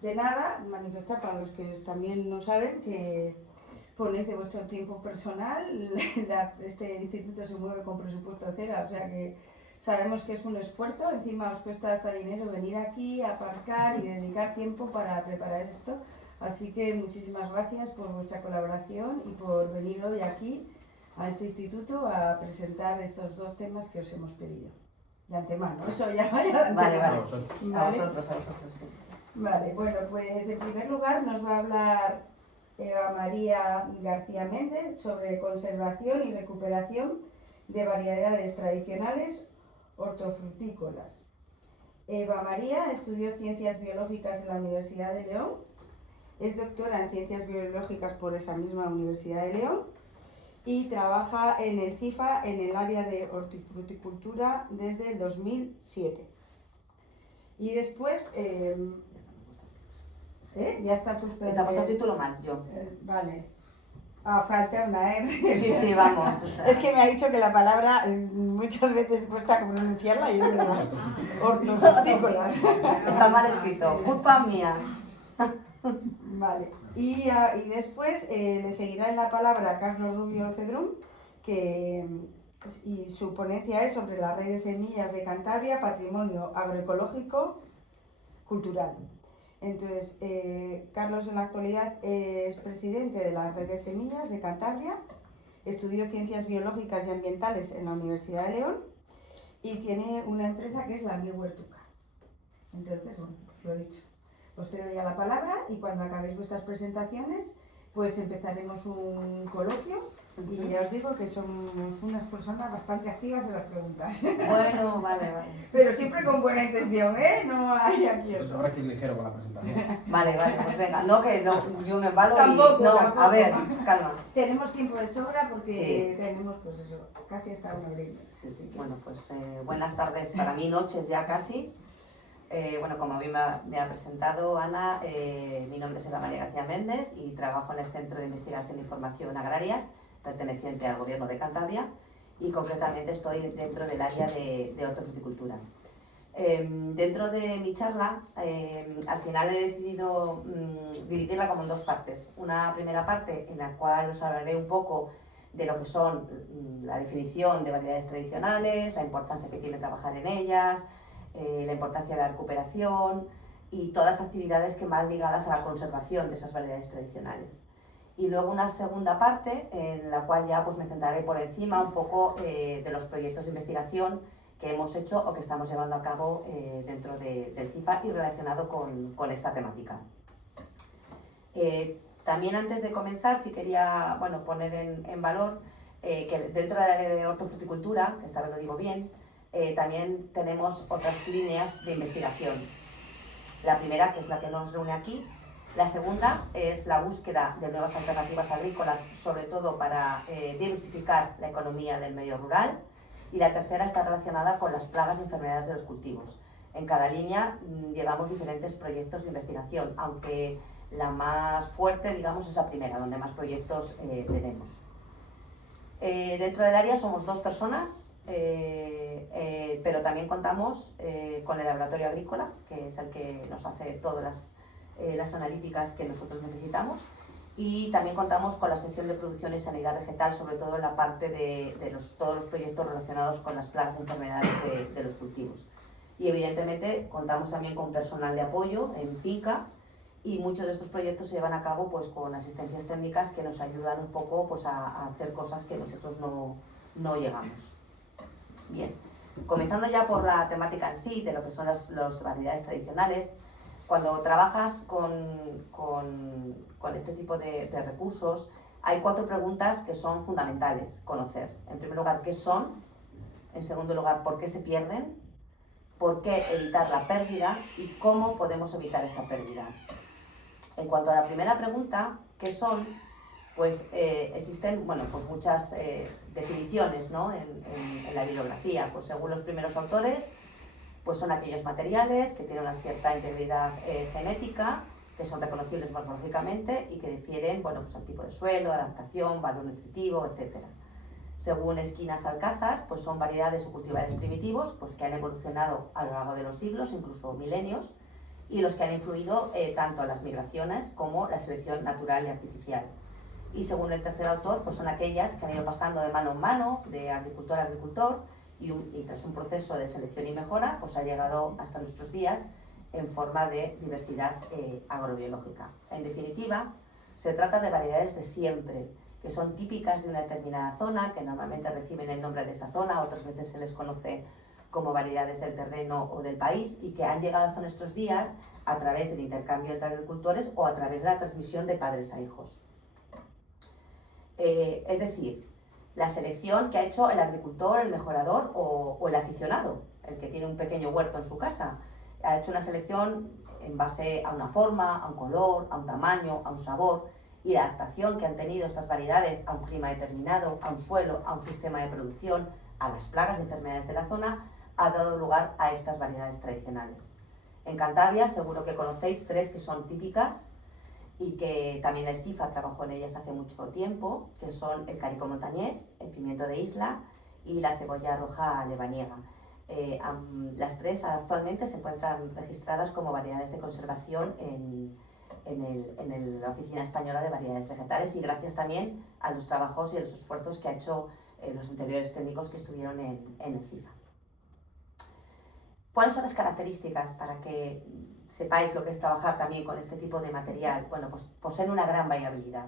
de nada, manifestar para los que también no saben que ponéis de vuestro tiempo personal. Este instituto se mueve con presupuesto cero, o sea que sabemos que es un esfuerzo, encima os cuesta hasta dinero venir aquí, aparcar y dedicar tiempo para preparar esto. Así que muchísimas gracias por vuestra colaboración y por venir hoy aquí a este instituto a presentar estos dos temas que os hemos pedido. De antemano, eso ya vaya de antemano. Vale. ¿Vale? A vosotros, sí. Vale, bueno, pues en primer lugar nos va a hablar Eva María García Méndez sobre conservación y recuperación de variedades tradicionales hortofrutícolas. Eva María estudió Ciencias Biológicas en la Universidad de León, es doctora en Ciencias Biológicas por esa misma Universidad de León y trabaja en el CIFA en el área de hortifruticultura desde el 2007. Y después, ya está puesto Está puesto el título mal, yo. Vale. Falta una R. Sí, vamos. O sea, Es que me ha dicho que la palabra muchas veces cuesta pronunciarla y yo no. Hortofrutícolas. está mal escrito. Culpa mía. Vale. Y después le seguirá en la palabra Carlos Rubio Cedrún, y su ponencia es sobre la red de semillas de Cantabria, patrimonio agroecológico cultural. Entonces, Carlos en la actualidad es presidente de la red de semillas de Cantabria, estudió Ciencias Biológicas y Ambientales en la Universidad de León y tiene una empresa que es la Biohuertuca. Entonces, bueno, pues lo he dicho. Os cedo ya la palabra y cuando acabéis vuestras presentaciones, pues empezaremos un coloquio y ya os digo que somos unas personas bastante activas en las preguntas. Bueno, vale. Pero siempre con buena intención, ¿eh? No hay aquí Entonces habrá que ir ligero con la presentación. Vale, pues venga. No, que no, yo me embalo Tampoco, y... No, tampoco. a ver, calma. Tenemos tiempo de sobra porque Sí. tenemos, pues eso, casi hasta una horita. Sí. Bueno, pues buenas tardes para mí, noches ya casi. Bueno, como bien me ha presentado Ana, mi nombre es Eva María García Méndez y trabajo en el Centro de Investigación e Información Agrarias, perteneciente al Gobierno de Cantabria, y concretamente estoy dentro del área de hortofruticultura. Dentro de mi charla, al final he decidido dividirla como en dos partes. Una primera parte en la cual os hablaré un poco de lo que son la definición de variedades tradicionales, la importancia que tiene trabajar en ellas, la importancia de la recuperación y todas las actividades que van ligadas a la conservación de esas variedades tradicionales. Y luego una segunda parte en la cual ya pues, me centraré por encima un poco de los proyectos de investigación que hemos hecho o que estamos llevando a cabo dentro del CIFA y relacionado con esta temática. También antes de comenzar sí quería poner en valor que dentro del área de hortofruticultura, que esta vez lo digo bien, también tenemos otras líneas de investigación. La primera, que es la que nos reúne aquí. La segunda es la búsqueda de nuevas alternativas agrícolas, sobre todo para diversificar la economía del medio rural. Y la tercera está relacionada con las plagas y enfermedades de los cultivos. En cada línea llevamos diferentes proyectos de investigación, aunque la más fuerte, digamos, es la primera, donde más proyectos tenemos. Dentro del área somos 2 personas, pero también contamos con el laboratorio agrícola, que es el que nos hace todas las analíticas que nosotros necesitamos, y también contamos con la sección de producción y sanidad vegetal, sobre todo en la parte de todos los proyectos relacionados con las plagas y enfermedades de los cultivos. Y evidentemente contamos también con personal de apoyo en finca, y muchos de estos proyectos se llevan a cabo pues, con asistencias técnicas que nos ayudan un poco pues, a hacer cosas que nosotros no llegamos. Bien, comenzando ya por la temática en sí, de lo que son las variedades tradicionales. Cuando trabajas con este tipo de recursos, hay 4 preguntas que son fundamentales conocer. En primer lugar, ¿qué son? En segundo lugar, ¿por qué se pierden? ¿Por qué evitar la pérdida? ¿Y cómo podemos evitar esa pérdida? En cuanto a la primera pregunta, ¿qué son? Pues existen pues muchas definiciones, ¿no? en la bibliografía. Pues según los primeros autores, pues son aquellos materiales que tienen una cierta integridad genética, que son reconocibles morfológicamente y que difieren pues al tipo de suelo, adaptación, valor nutritivo, etc. Según Esquinas Alcázar, pues son variedades o cultivares primitivos pues que han evolucionado a lo largo de los siglos, incluso milenios, y los que han influido tanto las migraciones como la selección natural y artificial. Y según el tercer autor, pues son aquellas que han ido pasando de mano en mano, de agricultor a agricultor, y tras un proceso de selección y mejora, pues ha llegado hasta nuestros días en forma de diversidad agrobiológica. En definitiva, se trata de variedades de siempre, que son típicas de una determinada zona, que normalmente reciben el nombre de esa zona, otras veces se les conoce como variedades del terreno o del país, y que han llegado hasta nuestros días a través del intercambio entre agricultores o a través de la transmisión de padres a hijos. Es decir, la selección que ha hecho el agricultor, el mejorador o el aficionado, el que tiene un pequeño huerto en su casa. Ha hecho una selección en base a una forma, a un color, a un tamaño, a un sabor, y la adaptación que han tenido estas variedades a un clima determinado, a un suelo, a un sistema de producción, a las plagas y enfermedades de la zona, ha dado lugar a estas variedades tradicionales. En Cantabria seguro que conocéis 3 que son típicas y que también el CIFA trabajó en ellas hace mucho tiempo, que son el carico montañés, el pimiento de isla y la cebolla roja lebaniega. Las 3 actualmente se encuentran registradas como variedades de conservación en la Oficina Española de Variedades Vegetales, y gracias también a los trabajos y a los esfuerzos que ha hecho los anteriores técnicos que estuvieron en el CIFA. ¿Cuáles son las características para que sepáis lo que es trabajar también con este tipo de material? Bueno, pues poseen una gran variabilidad.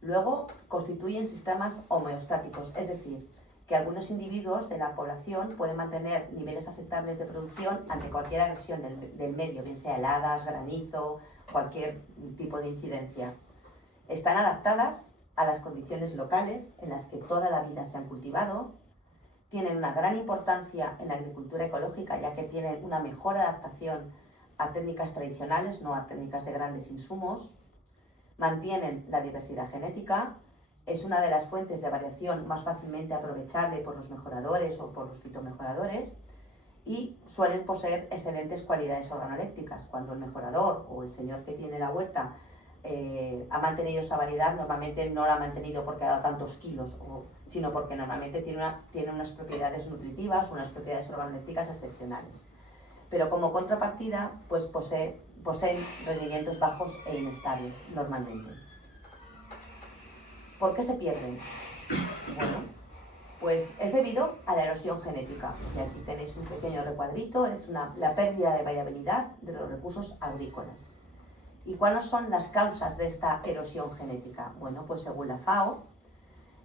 Luego, constituyen sistemas homeostáticos, es decir, que algunos individuos de la población pueden mantener niveles aceptables de producción ante cualquier agresión del medio, bien sea heladas, granizo, cualquier tipo de incidencia. Están adaptadas a las condiciones locales en las que toda la vida se han cultivado. Tienen una gran importancia en la agricultura ecológica, ya que tienen una mejor adaptación a técnicas tradicionales, no a técnicas de grandes insumos. Mantienen la diversidad genética, es una de las fuentes de variación más fácilmente aprovechable por los mejoradores o por los fitomejoradores, y suelen poseer excelentes cualidades organolépticas. Cuando el mejorador o el señor que tiene la huerta ha mantenido esa variedad, normalmente no la ha mantenido porque ha dado tantos kilos, sino porque normalmente tiene unas propiedades nutritivas, unas propiedades organolépticas excepcionales. Pero como contrapartida, pues poseen rendimientos bajos e inestables normalmente. ¿Por qué se pierden? Bueno, pues es debido a la erosión genética. Y aquí tenéis un pequeño recuadrito, es la pérdida de variabilidad de los recursos agrícolas. ¿Y cuáles son las causas de esta erosión genética? Bueno, pues según la FAO,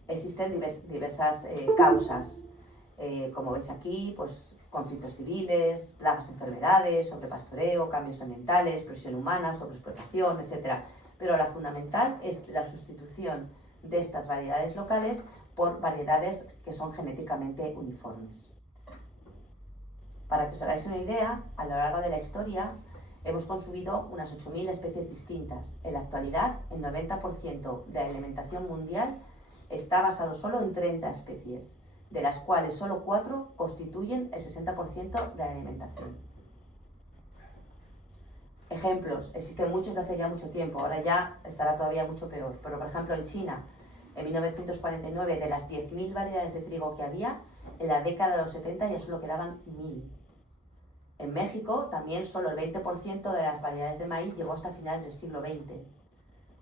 existen diversas causas. Como veis aquí, pues conflictos civiles, plagas, enfermedades, sobrepastoreo, cambios ambientales, presión humana, sobreexplotación, etc. Pero la fundamental es la sustitución de estas variedades locales por variedades que son genéticamente uniformes. Para que os hagáis una idea, a lo largo de la historia hemos consumido unas 8.000 especies distintas. En la actualidad, el 90% de la alimentación mundial está basado solo en 30 especies, de las cuales solo 4 constituyen el 60% de la alimentación. Ejemplos, existen muchos de hace ya mucho tiempo, ahora ya estará todavía mucho peor, pero por ejemplo en China, en 1949, de las 10.000 variedades de trigo que había, en la década de los 70 ya solo quedaban 1.000. En México también solo el 20% de las variedades de maíz llegó hasta finales del siglo XX.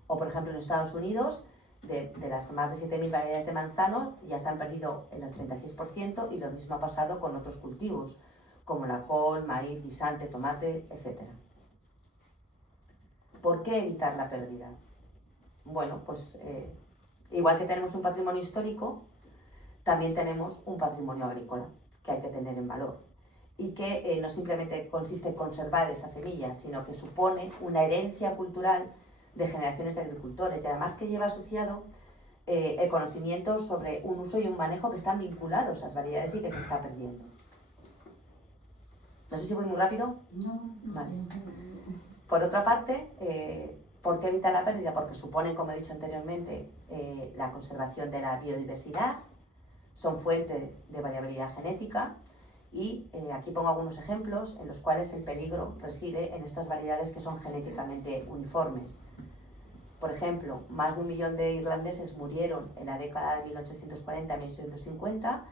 O por ejemplo en Estados Unidos, de las más de 7.000 variedades de manzano, ya se han perdido el 86%, y lo mismo ha pasado con otros cultivos, como la col, maíz, guisante, tomate, etc. ¿Por qué evitar la pérdida? Bueno, pues igual que tenemos un patrimonio histórico, también tenemos un patrimonio agrícola que hay que tener en valor, y que no simplemente consiste en conservar esas semillas, sino que supone una herencia cultural de generaciones de agricultores, y además que lleva asociado el conocimiento sobre un uso y un manejo que están vinculados a esas variedades y que se está perdiendo. No sé si voy muy rápido. No. Vale. Por otra parte, ¿por qué evitar la pérdida? Porque suponen, como he dicho anteriormente, la conservación de la biodiversidad, son fuente de variabilidad genética, y aquí pongo algunos ejemplos en los cuales el peligro reside en estas variedades que son genéticamente uniformes. Por ejemplo, más de 1 millón de irlandeses murieron en la década de 1840 a 1850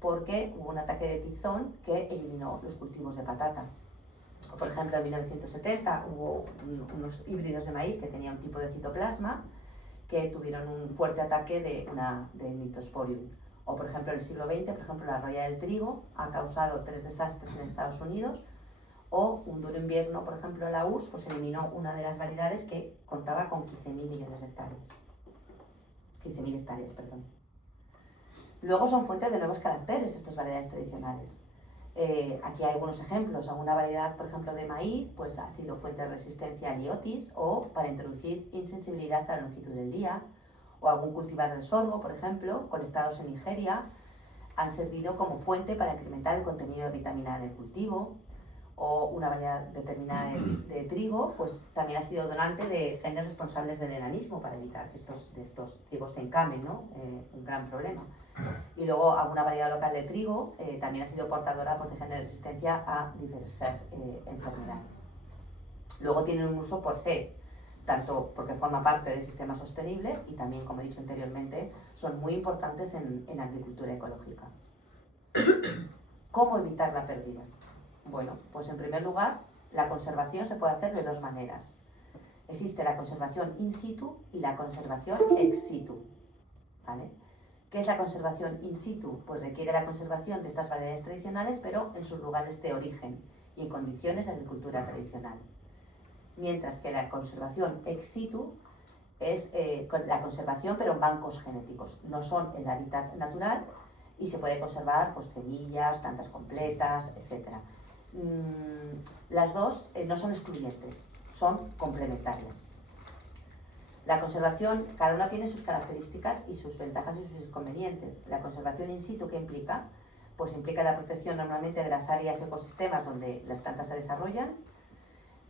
porque hubo un ataque de tizón que eliminó los cultivos de patata. Por ejemplo, en 1970 hubo unos híbridos de maíz que tenían un tipo de citoplasma que tuvieron un fuerte ataque de Mythosporium. O por ejemplo, en el siglo XX, por ejemplo, la roya del trigo ha causado 3 desastres en Estados Unidos, o un duro invierno, por ejemplo, en la URSS, pues eliminó una de las variedades que contaba con 15.000 millones de hectáreas. 15.000 hectáreas, perdón. Luego son fuentes de nuevos caracteres estas variedades tradicionales. Aquí hay algunos ejemplos. Alguna variedad, por ejemplo, de maíz, pues ha sido fuente de resistencia a liotis o para introducir insensibilidad a la longitud del día, o algún cultivar de sorgo, por ejemplo, colectados en Nigeria, han servido como fuente para incrementar el contenido de vitamina en el cultivo, o una variedad determinada de trigo, pues también ha sido donante de genes responsables del enanismo para evitar que estos trigos se encamen, ¿no? Un gran problema. Y luego alguna variedad local de trigo también ha sido portadora pues, de genes de resistencia a diversas enfermedades. Luego tienen un uso por se, tanto porque forma parte de sistemas sostenibles y también, como he dicho anteriormente, son muy importantes en agricultura ecológica. ¿Cómo evitar la pérdida? Bueno, pues en primer lugar, la conservación se puede hacer de dos maneras. Existe la conservación in situ y la conservación ex situ, ¿vale? ¿Qué es la conservación in situ? Pues requiere la conservación de estas variedades tradicionales, pero en sus lugares de origen y en condiciones de agricultura tradicional. Mientras que la conservación ex situ es la conservación, pero en bancos genéticos. No son el hábitat natural y se puede conservar pues, semillas, plantas completas, etc. Las dos no son excluyentes, son complementarias. La conservación, cada una tiene sus características y sus ventajas y sus inconvenientes. La conservación in situ, ¿qué implica? Pues implica la protección normalmente de las áreas y ecosistemas donde las plantas se desarrollan.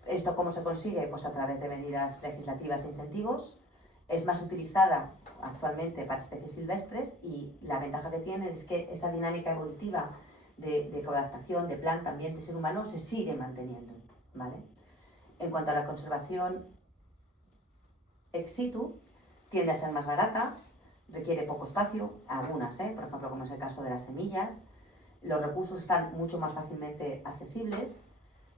¿Esto cómo se consigue? Pues a través de medidas legislativas e incentivos. Es más utilizada actualmente para especies silvestres y la ventaja que tiene es que esa dinámica evolutiva de coadaptación de planta, ambiente y ser humano se sigue manteniendo, ¿vale? En cuanto a la conservación ex situ, tiende a ser más barata, requiere poco espacio, algunas, por ejemplo, como es el caso de las semillas. Los recursos están mucho más fácilmente accesibles.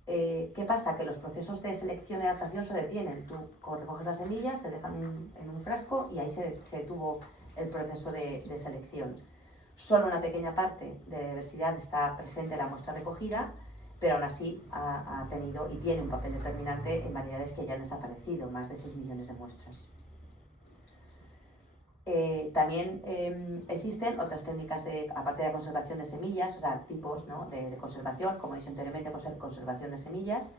¿Qué pasa? Que los procesos de selección y adaptación se detienen. Tú recoges las semillas, se dejan en un frasco y ahí se detuvo el proceso de selección. Solo una pequeña parte de la diversidad está presente en la muestra recogida, pero aún así ha tenido y tiene un papel determinante en variedades que ya han desaparecido, más de 6 millones de muestras. También existen otras técnicas, aparte de la conservación de semillas, o sea, tipos, ¿no? de conservación, como he dicho anteriormente, puede ser conservación de semillas,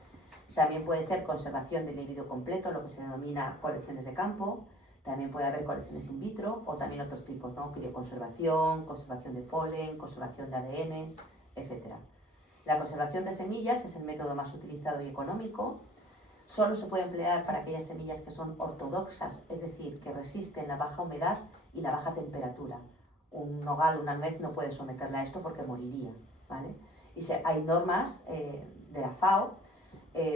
también puede ser conservación del individuo completo, lo que se denomina colecciones de campo, también puede haber colecciones in vitro, o también otros tipos, ¿no? Crioconservación, conservación de polen, conservación de ADN, etc. La conservación de semillas es el método más utilizado y económico. Solo se puede emplear para aquellas semillas que son ortodoxas, es decir, que resisten la baja humedad y la baja temperatura. Un nogal, una nuez no puede someterla a esto porque moriría, ¿vale? Y hay normas de la FAO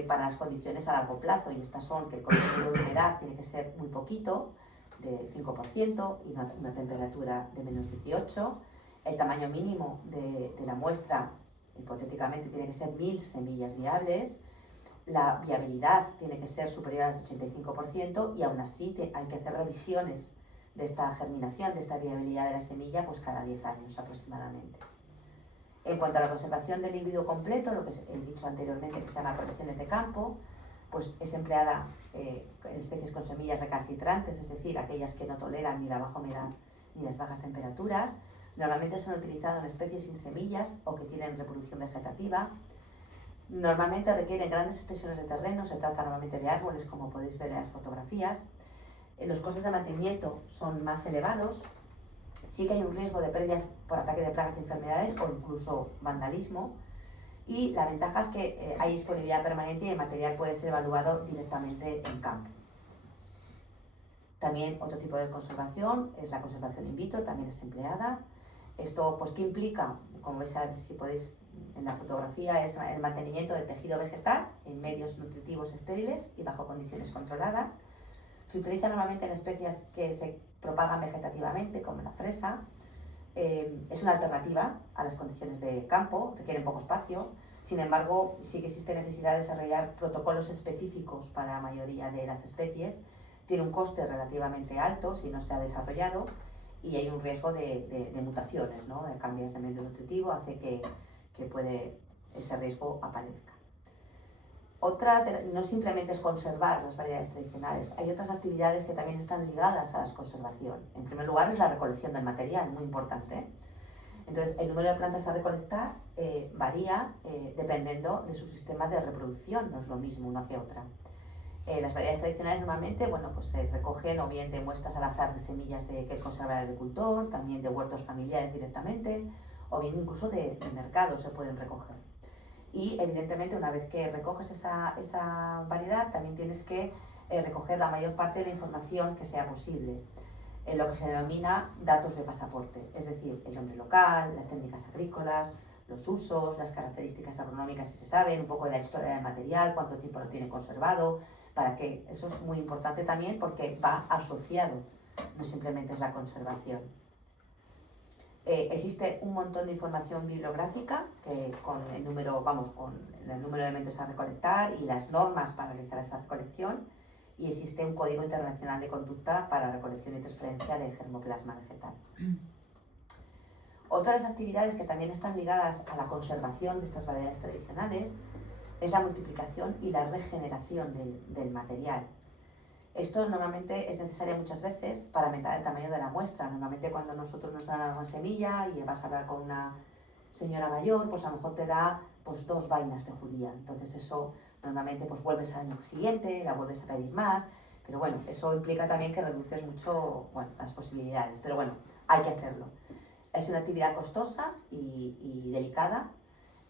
para las condiciones a largo plazo, y estas son que el contenido de humedad tiene que ser muy poquito, de 5%, y una temperatura de menos 18. El tamaño mínimo de la muestra, hipotéticamente, tiene que ser 1000 semillas viables. La viabilidad tiene que ser superior al 85% y aún así hay que hacer revisiones de esta germinación, de esta viabilidad de la semilla, pues cada 10 años aproximadamente. En cuanto a la conservación del individuo completo, lo que he dicho anteriormente que se llama colecciones de campo, pues es empleada en especies con semillas recalcitrantes, es decir, aquellas que no toleran ni la baja humedad ni las bajas temperaturas. Normalmente son utilizadas en especies sin semillas o que tienen reproducción vegetativa. Normalmente requieren grandes extensiones de terreno, se trata normalmente de árboles, como podéis ver en las fotografías. Los costes de mantenimiento son más elevados, sí que hay un riesgo de pérdidas por ataque de plagas y enfermedades o incluso vandalismo, y la ventaja es que hay disponibilidad permanente y el material puede ser evaluado directamente en campo. También otro tipo de conservación es la conservación in vitro, también es empleada. Esto, pues, ¿qué implica? Como veis, a ver si podéis en la fotografía, es el mantenimiento del tejido vegetal en medios nutritivos estériles y bajo condiciones controladas. Se utiliza normalmente en especies que se propagan vegetativamente, como la fresa. Es una alternativa a las condiciones de campo, requieren poco espacio. Sin embargo, sí que existe necesidad de desarrollar protocolos específicos para la mayoría de las especies. Tiene un coste relativamente alto si no se ha desarrollado y hay un riesgo de mutaciones, ¿no? De cambios de medio nutritivo hace que ese riesgo aparezca. Otra, no simplemente es conservar las variedades tradicionales, hay otras actividades que también están ligadas a la conservación. En primer lugar es la recolección del material, muy importante. Entonces, el número de plantas a recolectar varía dependiendo de su sistema de reproducción, no es lo mismo una que otra. Las variedades tradicionales normalmente pues se recogen o bien de muestras al azar de semillas que conserva el agricultor, también de huertos familiares directamente, o bien incluso de mercados se pueden recoger. Y evidentemente una vez que recoges esa variedad también tienes que recoger la mayor parte de la información que sea posible, en lo que se denomina datos de pasaporte, es decir, el nombre local, las técnicas agrícolas, los usos, las características agronómicas si se saben, un poco de la historia del material, cuánto tiempo lo tiene conservado, para qué. Eso es muy importante también porque va asociado, no simplemente es la conservación. Existe un montón de información bibliográfica que con el número de elementos a recolectar y las normas para realizar esa recolección, y existe un código internacional de conducta para recolección y transferencia de germoplasma vegetal. Otra de las actividades que también están ligadas a la conservación de estas variedades tradicionales es la multiplicación y la regeneración del material. Esto normalmente es necesario muchas veces para aumentar el tamaño de la muestra. Normalmente cuando nosotros nos dan alguna semilla y vas a hablar con una señora mayor, pues a lo mejor te da 2 vainas de judía. Entonces eso normalmente vuelves al año siguiente, la vuelves a pedir más, pero bueno, eso implica también que reduces mucho las posibilidades, pero bueno, hay que hacerlo. Es una actividad costosa y delicada.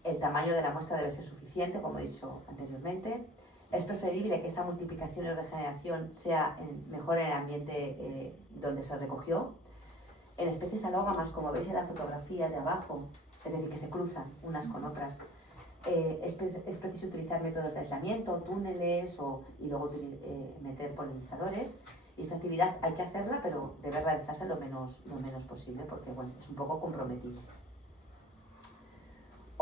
El tamaño de la muestra debe ser suficiente, como he dicho anteriormente. Es preferible que esa multiplicación y regeneración sea mejor en el ambiente donde se recogió. En especies alógamas, como veis en la fotografía de abajo, es decir, que se cruzan unas con otras, es preciso utilizar métodos de aislamiento, túneles y luego meter polinizadores. Y esta actividad hay que hacerla, pero debe realizarse lo menos posible porque es un poco comprometido.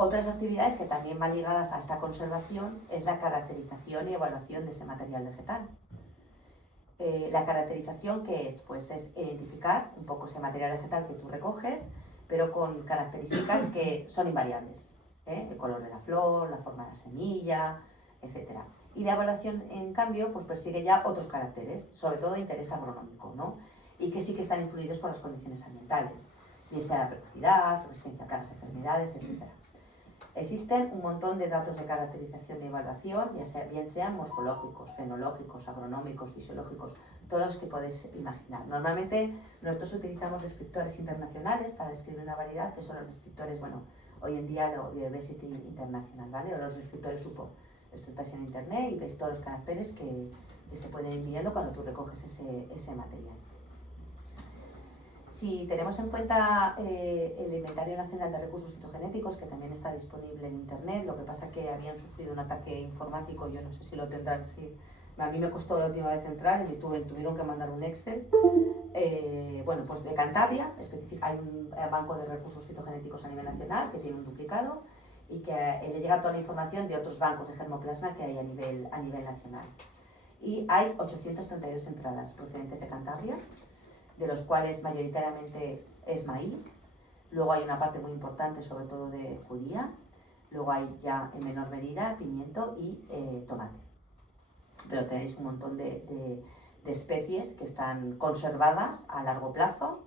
Otras actividades que también van ligadas a esta conservación es la caracterización y evaluación de ese material vegetal. La caracterización, ¿qué es? Pues es identificar un poco ese material vegetal que tú recoges, pero con características que son invariables. El color de la flor, la forma de la semilla, etc. Y la evaluación, en cambio, persigue ya otros caracteres, sobre todo de interés agronómico, ¿no? Y que sí que están influidos por las condiciones ambientales, bien sea la precocidad, resistencia a plagas, enfermedades, etc. Existen un montón de datos de caracterización y evaluación, bien sean morfológicos, fenológicos, agronómicos, fisiológicos, todos los que podéis imaginar. Normalmente nosotros utilizamos descriptores internacionales para describir una variedad, que son los descriptores, hoy en día lo Biodiversity International, ¿vale? O los descriptores UPO. Esto estás en internet y ves todos los caracteres que se pueden ir midiendo cuando tú recoges ese material. Si tenemos en cuenta el Inventario Nacional de Recursos Fitogenéticos, que también está disponible en internet, lo que pasa es que habían sufrido un ataque informático, yo no sé si lo tendrán, a mí me costó la última vez entrar y tuvieron que mandar un Excel. Pues de Cantabria, hay un banco de recursos fitogenéticos a nivel nacional que tiene un duplicado y que le llega toda la información de otros bancos de germoplasma que hay a nivel nacional. Y hay 832 entradas procedentes de Cantabria, de los cuales mayoritariamente es maíz. Luego hay una parte muy importante, sobre todo de judía. Luego hay ya en menor medida pimiento y tomate. Pero tenéis un montón de especies que están conservadas a largo plazo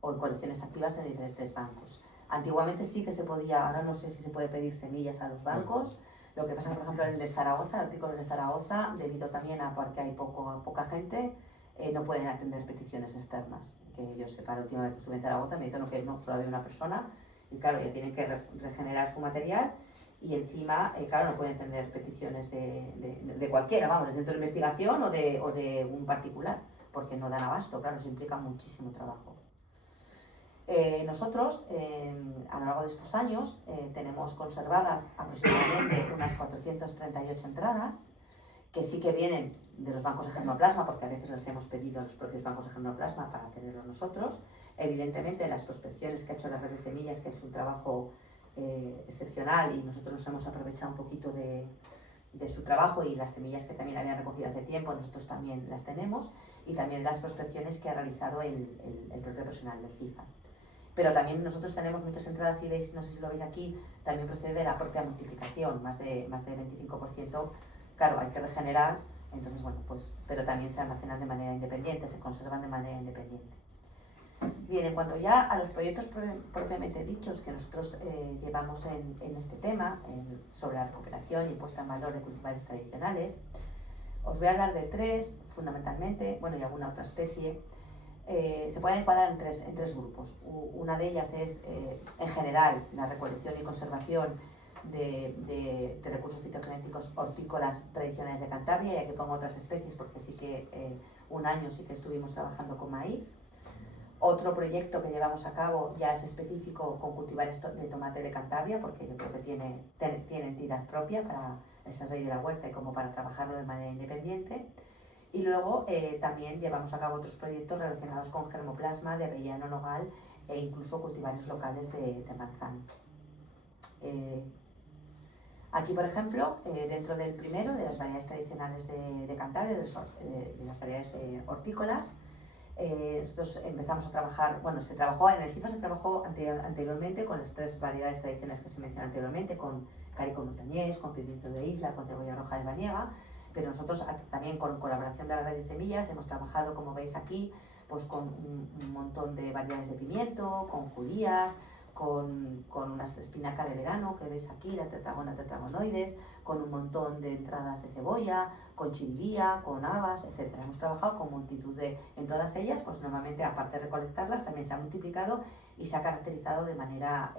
o en colecciones activas en diferentes bancos. Antiguamente sí que se podía, ahora no sé si se puede pedir semillas a los bancos. Lo que pasa, por ejemplo, en el de Zaragoza, el artículo de Zaragoza, debido también a porque hay poca gente, no pueden atender peticiones externas. Que yo sepa, la última vez que estuve en Zaragoza me dijeron que no, solo había una persona y claro, ya tienen que regenerar su material y encima, claro, no pueden atender peticiones de cualquiera, del centro de investigación o de un particular, porque no dan abasto, claro, eso implica muchísimo trabajo. Nosotros, a lo largo de estos años, tenemos conservadas aproximadamente unas 438 entradas, que sí que vienen de los bancos de germoplasma, porque a veces les hemos pedido a los propios bancos de germoplasma para tenerlos nosotros. Evidentemente, las prospecciones que ha hecho la red de semillas, que ha hecho un trabajo excepcional, y nosotros nos hemos aprovechado un poquito de su trabajo, y las semillas que también habían recogido hace tiempo nosotros también las tenemos, y también las prospecciones que ha realizado el propio personal del CIFA. Pero también nosotros tenemos muchas entradas, y veis, no sé si lo veis aquí, también procede de la propia multiplicación, más de 25%, claro, hay que regenerar, entonces bueno, pues, pero también se almacenan de manera independiente, se conservan de manera independiente. Bien, en cuanto ya a los proyectos propiamente dichos que nosotros llevamos en este tema, sobre la recuperación y puesta en valor de cultivares tradicionales, os voy a hablar de 3 fundamentalmente, bueno, y alguna otra especie. Se pueden encuadrar en tres grupos. Una de ellas es, en general, la recolección y conservación de recursos fitogenéticos hortícolas tradicionales de Cantabria, y aquí pongo otras especies porque sí que un año sí que estuvimos trabajando con maíz. Otro proyecto que llevamos a cabo ya es específico con cultivares de tomate de Cantabria, porque yo creo que tiene entidad propia para ese rey de la huerta y como para trabajarlo de manera independiente. Y luego también llevamos a cabo otros proyectos relacionados con germoplasma de avellano, nogal e incluso cultivares locales de manzana. Aquí, por ejemplo, dentro del primero, de las variedades tradicionales de Cantabria, de las variedades hortícolas, nosotros empezamos a trabajar, bueno, en el CIFA se trabajó anteriormente con las 3 variedades tradicionales que se mencionan anteriormente, con carico montañés, con pimiento de isla, con cebolla roja de Baniega, pero nosotros también con colaboración de la red de semillas hemos trabajado, como veis aquí, pues con un montón de variedades de pimiento, con judías, con una espinaca de verano que veis aquí, la Tetragona tetragonoides, con un montón de entradas de cebolla, con chiribía, con habas, etc. Hemos trabajado con multitud en todas ellas, pues normalmente aparte de recolectarlas también se ha multiplicado y se ha caracterizado de manera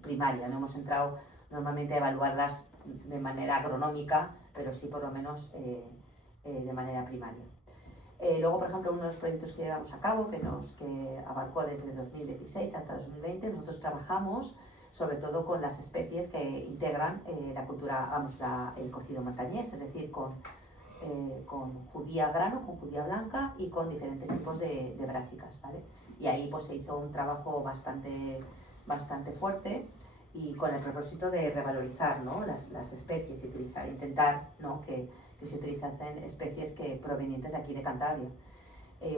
primaria. No hemos entrado normalmente a evaluarlas de manera agronómica, pero sí por lo menos de manera primaria. Luego, por ejemplo, uno de los proyectos que llevamos a cabo, que abarcó desde 2016 hasta 2020, nosotros trabajamos sobre todo con las especies que integran la cultura, el cocido montañés, es decir, con judía grano, con judía blanca y con diferentes tipos de brásicas, ¿vale? Y ahí pues se hizo un trabajo bastante fuerte, y con el propósito de revalorizar, ¿no?, las especies, y intentar, ¿no?, que se utilizasen especies provenientes de aquí de Cantabria.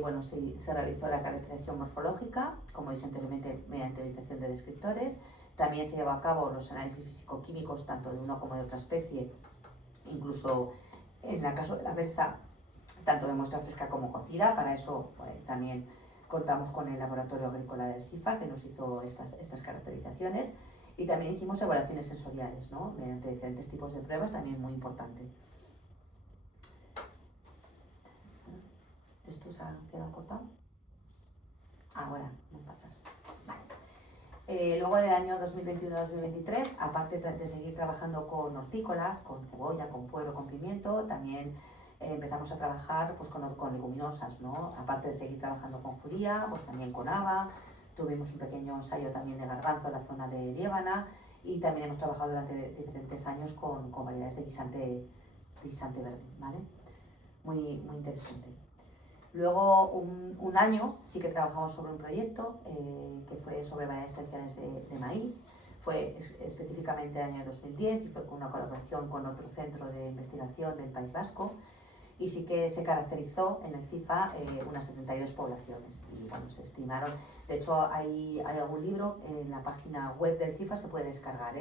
Bueno, se realizó la caracterización morfológica, como he dicho anteriormente, mediante utilización de descriptores. También se llevó a cabo los análisis físico-químicos tanto de una como de otra especie, incluso en el caso de la berza, tanto de muestra fresca como cocida. Para eso también contamos con el laboratorio agrícola del CIFA, que nos hizo estas caracterizaciones, y también hicimos evaluaciones sensoriales, ¿no?, mediante diferentes tipos de pruebas, también muy importante. ¿Esto se ha quedado cortado? Ahora, no para atrás. Vale. Luego del año 2021-2023, aparte de seguir trabajando con hortícolas, con cebolla, con puero, con pimiento, también empezamos a trabajar pues, con leguminosas, ¿no? Aparte de seguir trabajando con judía, pues también con haba. Tuvimos un pequeño ensayo también de garbanzo en la zona de Liébana, y también hemos trabajado durante diferentes años con variedades de guisante verde, ¿vale? Muy interesante. Luego, un año sí que trabajamos sobre un proyecto que fue sobre variedades tradicionales de maíz. Fue específicamente el año 2010 y fue con una colaboración con otro centro de investigación del País Vasco, y sí que se caracterizó en el CIFA unas 72 poblaciones, y bueno, se estimaron. De hecho, hay algún libro en la página web del CIFA, se puede descargar,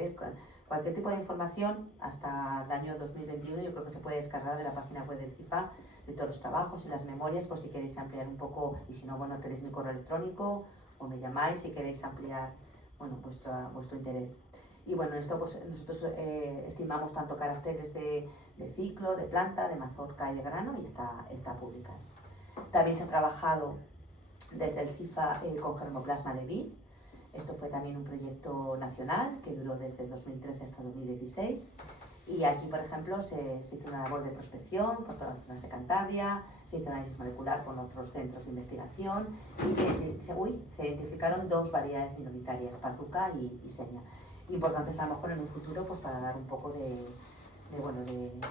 cualquier tipo de información hasta el año 2021 yo creo que se puede descargar de la página web del CIFA, de todos los trabajos y las memorias, por si queréis ampliar un poco, y si no, bueno, tenéis mi correo electrónico o me llamáis si queréis ampliar, bueno, vuestro interés. Y bueno, esto pues nosotros estimamos tanto caracteres de ciclo, de planta, de mazorca y de grano, y está publicado. También se ha trabajado desde el CIFA con germoplasma de vid. Esto fue también un proyecto nacional que duró desde el 2013 hasta 2016. Y aquí, por ejemplo, se hizo una labor de prospección por todas las zonas de Cantabria, se hizo análisis molecular con otros centros de investigación, y se identificaron 2 variedades minoritarias, parruca y seña. Importantes a lo mejor en un futuro pues para dar un poco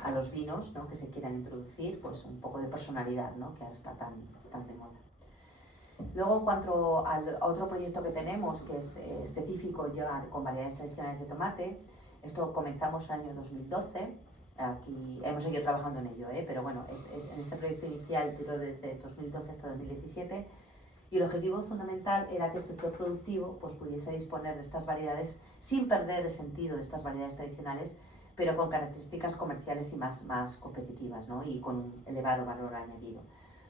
a los vinos, ¿no?, que se quieran introducir, pues un poco de personalidad, ¿no?, que ahora está tan de moda. Luego, en cuanto a otro proyecto que tenemos, que es específico ya con variedades tradicionales de tomate, esto comenzamos en el año 2012, aquí hemos seguido trabajando en ello, pero bueno, en este proyecto inicial duró desde 2012 hasta 2017, y el objetivo fundamental era que el sector productivo pues, pudiese disponer de estas variedades sin perder el sentido de estas variedades tradicionales, pero con características comerciales y más competitivas, ¿no? Y con un elevado valor añadido.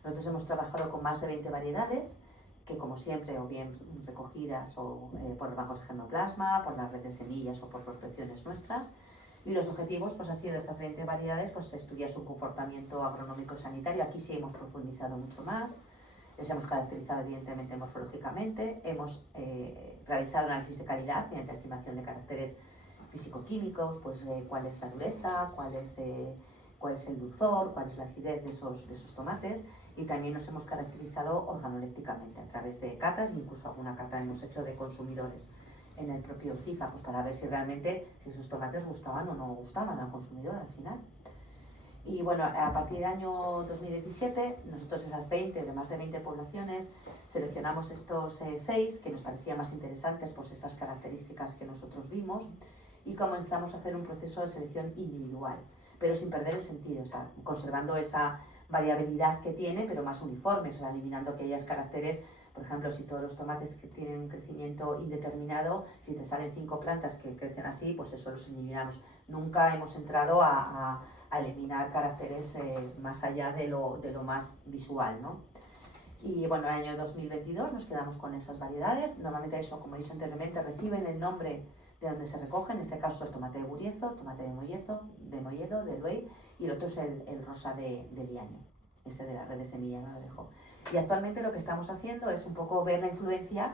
Nosotros hemos trabajado con más de 20 variedades, que como siempre, o bien recogidas por bancos de germoplasma, por la red de semillas o por prospecciones nuestras. Y los objetivos pues, han sido estas 20 variedades, pues estudiar su comportamiento agronómico y sanitario. Aquí sí hemos profundizado mucho más. Les hemos caracterizado evidentemente morfológicamente. Hemos realizado análisis de calidad mediante la estimación de caracteres físico-químicos, pues cuál es la dureza, cuál es el dulzor, cuál es la acidez de esos tomates. Y también nos hemos caracterizado organolépticamente a través de catas, incluso alguna cata hemos hecho de consumidores en el propio CIFA, pues para ver si realmente esos tomates gustaban o no gustaban al consumidor al final. Y bueno, a partir del año 2017, nosotros esas 20, de más de 20 poblaciones, seleccionamos estos 6 que nos parecían más interesantes, pues esas características que nosotros vimos, y comenzamos a hacer un proceso de selección individual, pero sin perder el sentido, o sea, conservando esa variabilidad que tiene, pero más uniforme, o sea, eliminando aquellos caracteres. Por ejemplo, si todos los tomates que tienen un crecimiento indeterminado, si te salen 5 plantas que crecen así, pues eso los eliminamos. Nunca hemos entrado a eliminar caracteres más allá de lo más visual, ¿no? Y bueno, en el año 2022 nos quedamos con esas variedades. Normalmente eso, como he dicho anteriormente, reciben el nombre de donde se recoge, en este caso el tomate de Buriezo, tomate de Molledo, de Luey, y el otro es el rosa de Liaño, ese de la red de semilla, no lo dejo. Y actualmente lo que estamos haciendo es un poco ver la influencia,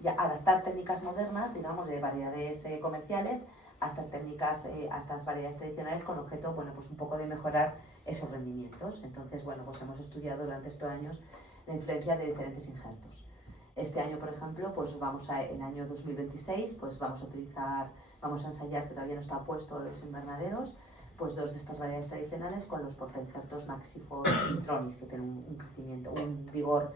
ya adaptar técnicas modernas, digamos, de variedades comerciales, a estas variedades tradicionales con objeto, bueno, pues un poco de mejorar esos rendimientos. Entonces, bueno, pues hemos estudiado durante estos años la influencia de diferentes injertos. Este año, por ejemplo, pues en el año 2026, pues vamos a ensayar, que todavía no está puesto los invernaderos, pues 2 de estas variedades tradicionales con los portainjertos Maxifor y Tronis, que tienen un crecimiento, un vigor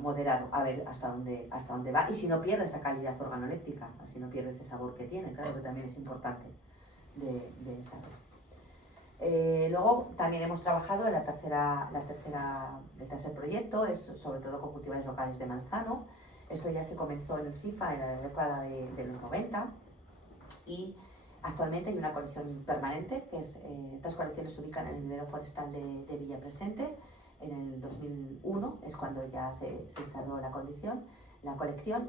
moderado, a ver hasta dónde va, y si no pierde esa calidad organoléptica, así no pierde ese sabor que tiene, claro que también es importante de saber. Luego también hemos trabajado en el tercer proyecto, es sobre todo con cultivares locales de manzano. Esto ya se comenzó en el CIFA en la década de los 90, y actualmente hay una colección permanente, que estas colecciones se ubican en el vivero forestal de Villa Presente. En el 2001 es cuando ya se instaló la colección,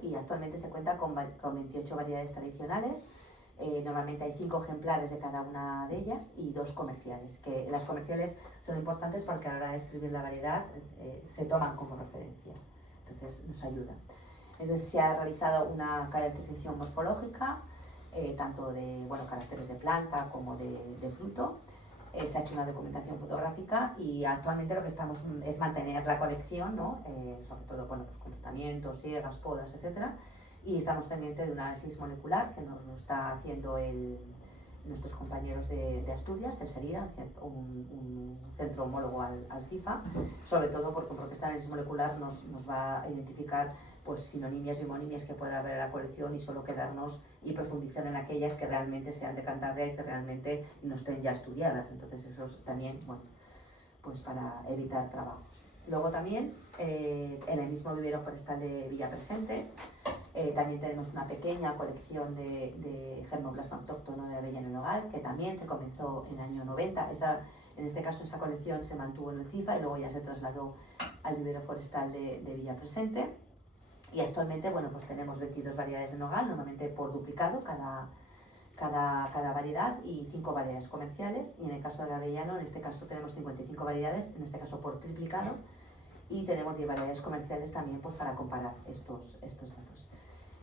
y actualmente se cuenta con 28 variedades tradicionales. Normalmente hay 5 ejemplares de cada una de ellas y 2 comerciales, que las comerciales son importantes porque a la hora de escribir la variedad se toman como referencia, entonces nos ayuda. Entonces se ha realizado una caracterización morfológica, tanto de caracteres de planta como de fruto. Se ha hecho una documentación fotográfica y actualmente lo que estamos es mantener la colección, ¿no? Sobre todo pues, con tratamientos, siegas, podas, etc. Y estamos pendientes de un análisis molecular que nos lo está haciendo nuestros compañeros de Asturias, de Serida, un centro homólogo al CIFA, sobre todo porque este análisis molecular nos va a identificar pues, sinonimias y homonimias que pueda haber en la colección, y solo quedarnos y profundizar en aquellas que realmente sean de Cantabria y que realmente no estén ya estudiadas. Entonces eso es también, pues para evitar trabajos. Luego también, en el mismo vivero forestal de Villa Presente, también tenemos una pequeña colección de germoplasma autóctono de avellano y nogal, que también se comenzó en el año 90. En este caso esa colección se mantuvo en el CIFA y luego ya se trasladó al vivero forestal de Villa Presente. Y actualmente, pues tenemos 22 variedades de nogal, normalmente por duplicado cada variedad, y 5 variedades comerciales. Y en el caso del avellano, en este caso tenemos 55 variedades, en este caso por triplicado, y tenemos 10 variedades comerciales también pues, para comparar estos datos.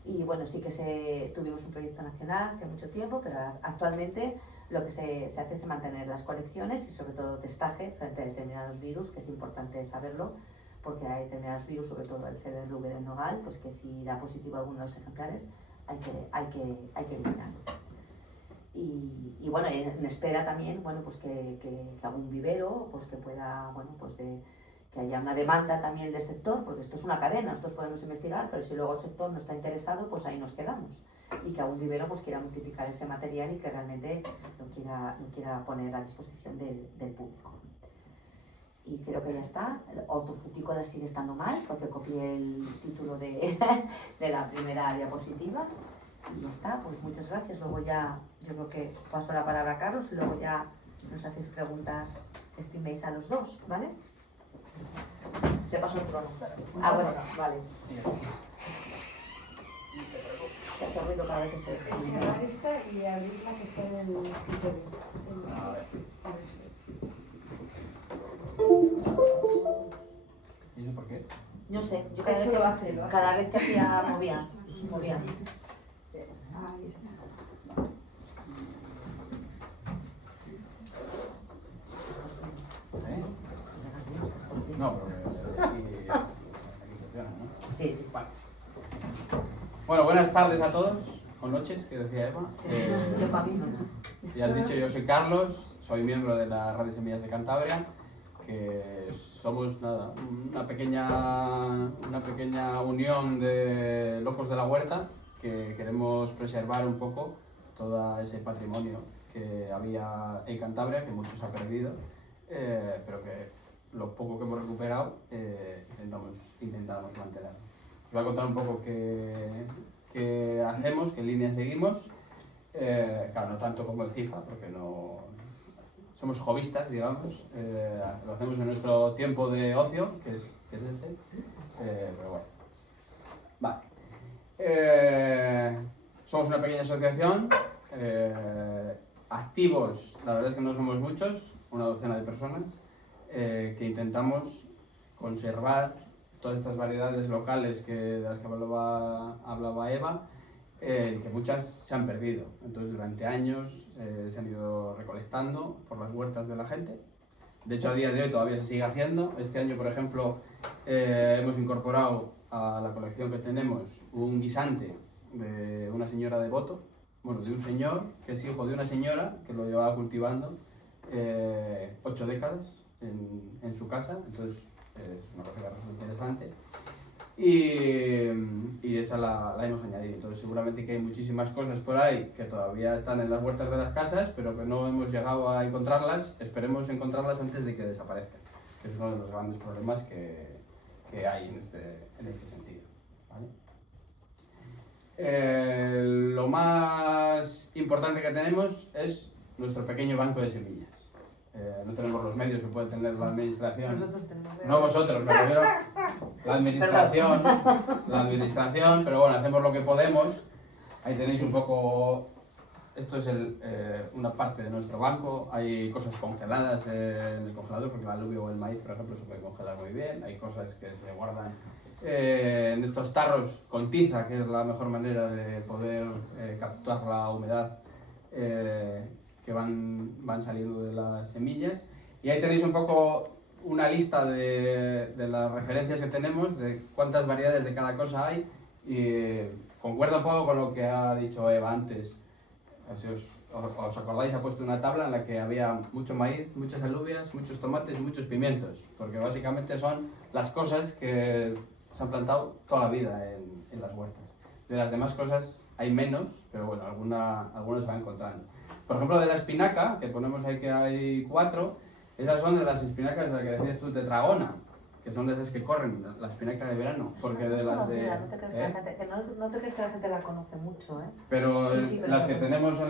Y bueno, sí que tuvimos un proyecto nacional hace mucho tiempo, pero actualmente lo que se hace es mantener las colecciones y sobre todo testaje frente a determinados virus, que es importante saberlo, porque hay determinados virus, sobre todo el CDRV del nogal, pues que si da positivo a alguno de los ejemplares hay que eliminarlo. Y bueno, en espera también, pues que algún vivero pues que pueda, que haya una demanda también del sector, porque esto es una cadena, nosotros podemos investigar, pero si luego el sector no está interesado, pues ahí nos quedamos. Y que un vivero pues quiera multiplicar ese material y que realmente lo quiera poner a disposición del público. Y creo que ya está. El hortofrutícola sigue estando mal, porque copié el título de la primera diapositiva. Y ya está, pues muchas gracias. Luego ya, yo creo que paso la palabra a Carlos y luego ya nos hacéis preguntas que estiméis a los dos, ¿vale? Te paso el trono. Ah, bueno, vale. Es que hace ruido cada vez que se... Cerrar esta y abrir la que está en el escritorio. A ver. A ver si... ¿Y eso por qué? No sé, yo Eso lo hace, lo hace. cada vez que hacía movía. Ahí está. ¿Eh? No, pero aquí funciona, ¿no? Sí, sí, sí. Vale. Bueno, buenas tardes a todos, o noches, que decía Eva. Yo para mí no. Ya has dicho, yo soy Carlos, soy miembro de la Red de Semillas de Cantabria, que somos nada, una pequeña unión de locos de la huerta que queremos preservar un poco todo ese patrimonio que había en Cantabria, que mucho se ha perdido, pero que lo poco que hemos recuperado intentamos mantener. Os voy a contar un poco qué hacemos, qué línea seguimos. Claro, no tanto como el CIFA, porque no somos hobbyistas, digamos. Lo hacemos en nuestro tiempo de ocio, que es ese. Pero bueno. Vale. Somos una pequeña asociación. Activos, la verdad es que no somos muchos, una docena de personas, que intentamos conservar todas estas variedades locales de las que hablaba Eva, que muchas se han perdido. Entonces durante años se han ido recolectando por las huertas de la gente. De hecho a día de hoy todavía se sigue haciendo. Este año, por ejemplo, hemos incorporado a la colección que tenemos un guisante de una señora de Boto, bueno, de un señor que es hijo de una señora que lo llevaba cultivando 8 décadas en su casa. Entonces es una cosa que resulta interesante. Y esa la hemos añadido. Entonces seguramente que hay muchísimas cosas por ahí que todavía están en las huertas de las casas, pero que no hemos llegado a encontrarlas. Esperemos encontrarlas antes de que desaparezcan, que es uno de los grandes problemas que hay en este sentido, ¿vale? Lo más importante que tenemos es nuestro pequeño banco de semillas. No tenemos los medios que puede tener la administración. Nosotros tenemos... No vosotros, me refiero la administración, pero bueno, hacemos lo que podemos. Ahí tenéis un poco, esto es una parte de nuestro banco. Hay cosas congeladas en el congelador, porque el alubio o el maíz, por ejemplo, se puede congelar muy bien. Hay cosas que se guardan en estos tarros con tiza, que es la mejor manera de poder capturar la humedad que van saliendo de las semillas. Y ahí tenéis un poco una lista de las referencias que tenemos, de cuántas variedades de cada cosa hay, y concuerda un poco con lo que ha dicho Eva antes. Si os acordáis, ha puesto una tabla en la que había mucho maíz, muchas alubias, muchos tomates y muchos pimientos, porque básicamente son las cosas que se han plantado toda la vida en las huertas. De las demás cosas hay menos, pero bueno, algunas se van encontrando. Por ejemplo, de la espinaca, que ponemos ahí que hay 4, esas son de las espinacas de las que decías tú, tetragona, que son de esas que corren, la espinaca de verano, porque de las de... No te crees que la gente la conoce mucho, ¿eh? Pero Sí, las que tenemos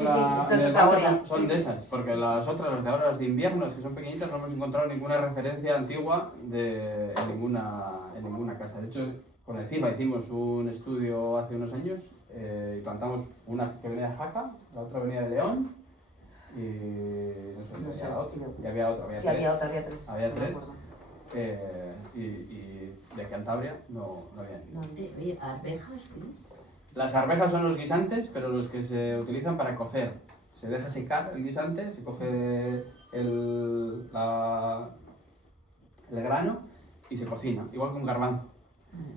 en el banco son de esas, porque las otras, las de ahora, las de invierno, las que son pequeñitas, no hemos encontrado ninguna referencia antigua en ninguna casa. De hecho, con el CIFA hicimos un estudio hace unos años y plantamos una que venía de Jaca, la otra venía de León, y no sé, había otra. Y había otra, había Sí, tres. había tres. Había no tres. me acuerdo. Y de Cantabria no había ninguna. Oye, ¿arvejas tienes? Las arvejas son los guisantes, pero los que se utilizan para cocer. Se deja secar el guisante, se coge el grano y se cocina, igual que un garbanzo.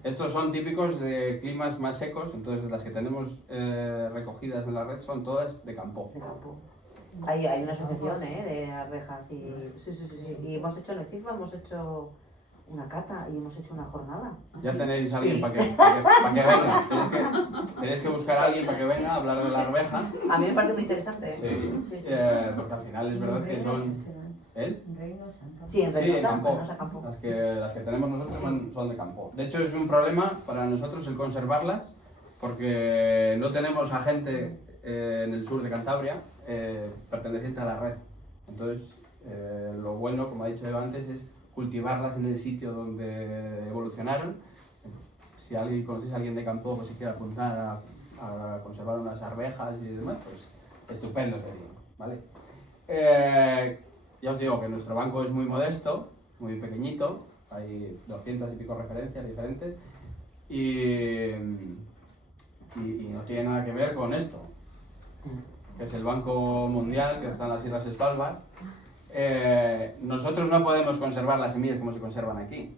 Estos son típicos de climas más secos, entonces las que tenemos recogidas en la red son todas de campo. De campo. Hay una asociación de arvejas y... Sí. Y hemos hecho en el CIFA, hemos hecho una cata y hemos hecho una jornada. Ya tenéis a Sí. alguien para que venga. Tenéis que buscar a alguien para que venga a hablar de la arveja. A mí me parece muy interesante. Sí, sí. porque al final es verdad que son... ¿Él? Sí, en Sí, en Reynosa, campo. Reynosa campo. Las que tenemos nosotros son de campo. De hecho, es un problema para nosotros el conservarlas, porque no tenemos a gente en el sur de Cantabria perteneciente a la red. Entonces, lo bueno, como ha dicho Eva antes, es cultivarlas en el sitio donde evolucionaron. Si conocéis a alguien de campo que se quiere apuntar a conservar unas arvejas y demás, pues estupendo sería, ¿vale? Ya os digo que nuestro banco es muy modesto, muy pequeñito, hay 200 y pico referencias diferentes y no tiene nada que ver con esto, que es el Banco Mundial, que está en las Islas Svalbard. Nosotros no podemos conservar las semillas como se conservan aquí.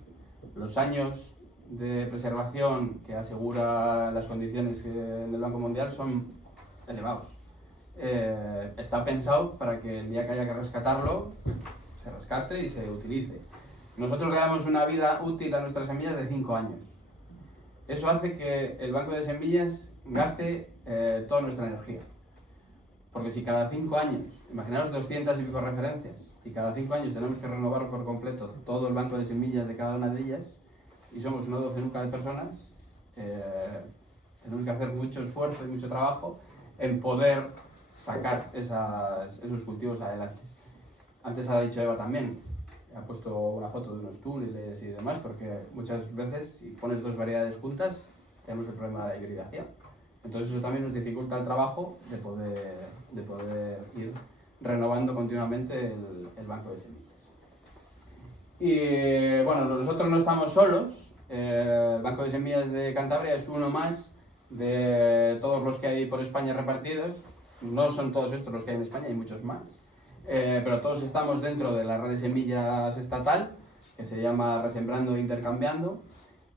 Los años de preservación que asegura las condiciones en el Banco Mundial son elevados. Está pensado para que el día que haya que rescatarlo, se rescate y se utilice. Nosotros le damos una vida útil a nuestras semillas de 5 años. Eso hace que el banco de semillas gaste toda nuestra energía. Porque si cada 5 años, imaginaos 200 y pico referencias, y cada 5 años tenemos que renovar por completo todo el banco de semillas de cada una de ellas, y somos una docenuca de personas, tenemos que hacer mucho esfuerzo y mucho trabajo en poder sacar esos cultivos adelante. Antes ha dicho Eva también, ha puesto una foto de unos túneles y demás, porque muchas veces si pones dos variedades juntas, tenemos el problema de la hibridación. Entonces eso también nos dificulta el trabajo de poder ir renovando continuamente el banco de semillas. Y bueno, nosotros no estamos solos, el Banco de Semillas de Cantabria es uno más de todos los que hay por España repartidos. No son todos estos los que hay en España, hay muchos más. Pero todos estamos dentro de la red de semillas estatal, que se llama Resembrando e Intercambiando.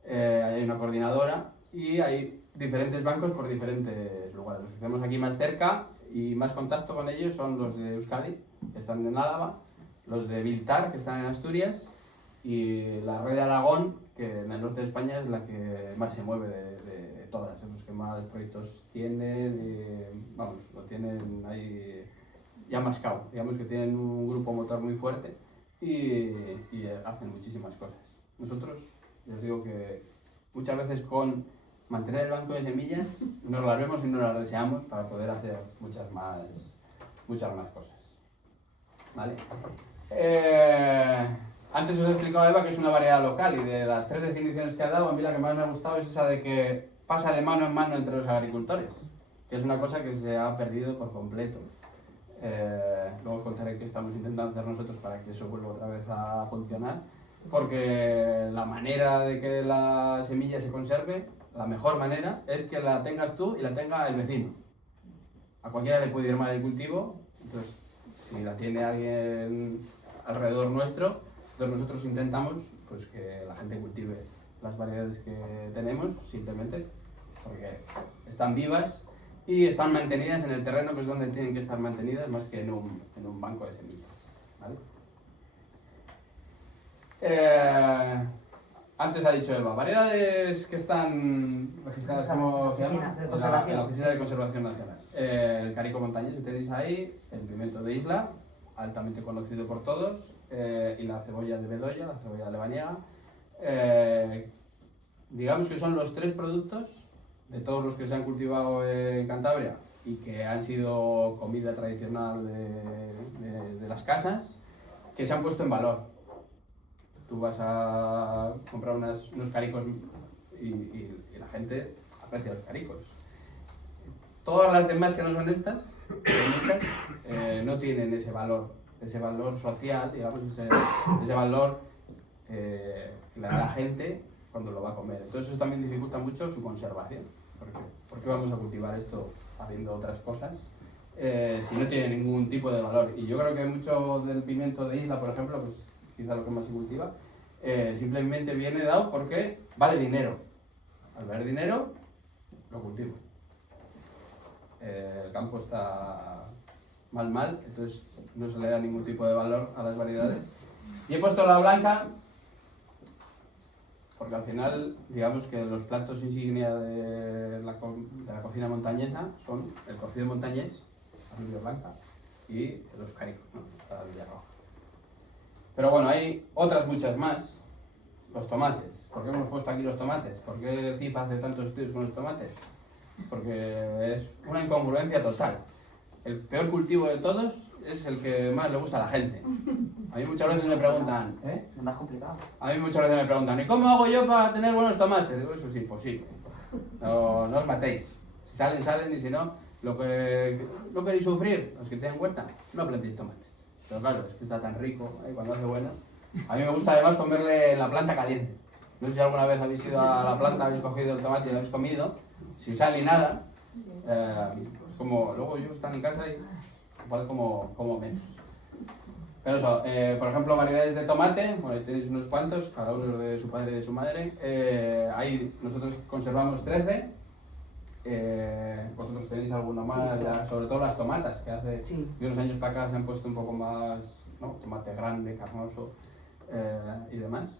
Hay una coordinadora y hay diferentes bancos por diferentes lugares. Los que tenemos aquí más cerca y más contacto con ellos son los de Euskadi, que están en Álava, los de Viltar, que están en Asturias, y la red de Aragón, que en el norte de España es la que más se mueve de todas, los que más proyectos tienen, y, vamos, lo tienen ahí ya mascado, digamos que tienen un grupo motor muy fuerte y hacen muchísimas cosas. Nosotros, les digo que muchas veces con mantener el banco de semillas nos las vemos y nos las deseamos para poder hacer muchas más cosas. ¿Vale? Antes os he explicado, Eva, que es una variedad local, y de las 3 definiciones que ha dado, a mí la que más me ha gustado es esa de que pasa de mano en mano entre los agricultores, que es una cosa que se ha perdido por completo. Luego os contaré qué estamos intentando hacer nosotros para que eso vuelva otra vez a funcionar, porque la manera de que la semilla se conserve, la mejor manera, es que la tengas tú y la tenga el vecino. A cualquiera le puede ir mal el cultivo, entonces si la tiene alguien alrededor nuestro, entonces nosotros intentamos pues, que la gente cultive las variedades que tenemos, simplemente porque están vivas y están mantenidas en el terreno, que es donde tienen que estar mantenidas, más que en un banco de semillas. ¿Vale? Antes ha dicho Eva, variedades que están registradas como se llama en la Oficina de Conservación Nacional. El carico montañés que tenéis ahí, el pimiento de isla, altamente conocido por todos, y la cebolla de Bedoya, la cebolla de lebaniega. Digamos que son los 3 productos de todos los que se han cultivado en Cantabria y que han sido comida tradicional de las casas, que se han puesto en valor. Tú vas a comprar unos caricos y la gente aprecia los caricos. Todas las demás que no son estas, muchas, no tienen ese valor social, digamos, ese valor que le da la gente cuando lo va a comer. Entonces eso también dificulta mucho su conservación. ¿Por qué vamos a cultivar esto haciendo otras cosas si no tiene ningún tipo de valor? Y yo creo que mucho del pimiento de isla, por ejemplo, pues quizá lo que más se cultiva, simplemente viene dado porque vale dinero. Al ver dinero, lo cultivo. El campo está mal, entonces no se le da ningún tipo de valor a las variedades. Y he puesto la blanca porque al final, digamos que los platos insignia de la cocina montañesa son el cocido montañés, la alubia blanca, y los caricos, ¿no? La alubia roja. Pero bueno, hay otras muchas más. Los tomates. ¿Por qué hemos puesto aquí los tomates? ¿Por qué el CIF hace tantos estudios con los tomates? Porque es una incongruencia total. El peor cultivo de todos es el que más le gusta a la gente. A mí muchas veces me preguntan, Lo más complicado. a mí muchas veces me preguntan, ¿y cómo hago yo para tener buenos tomates? Digo, eso es imposible. No, no os matéis. Si salen, salen, y si no, lo que no queréis sufrir, los que tienen huerta, no plantéis tomates. Pero claro, es que está tan rico, cuando hace bueno. A mí me gusta además comerle la planta caliente. No sé si alguna vez habéis ido a la planta, habéis cogido el tomate y lo habéis comido, sin sal ni nada. Es como, luego yo están en casa y igual como menos. Pero eso, por ejemplo, variedades de tomate, bueno, ahí tenéis unos cuantos, cada uno de su padre y de su madre. Ahí nosotros conservamos 13. Vosotros tenéis alguno más, Sí, claro. sobre todo las tomatas, que hace Sí. de unos años para acá se han puesto un poco más, ¿no? Tomate grande, carnoso y demás.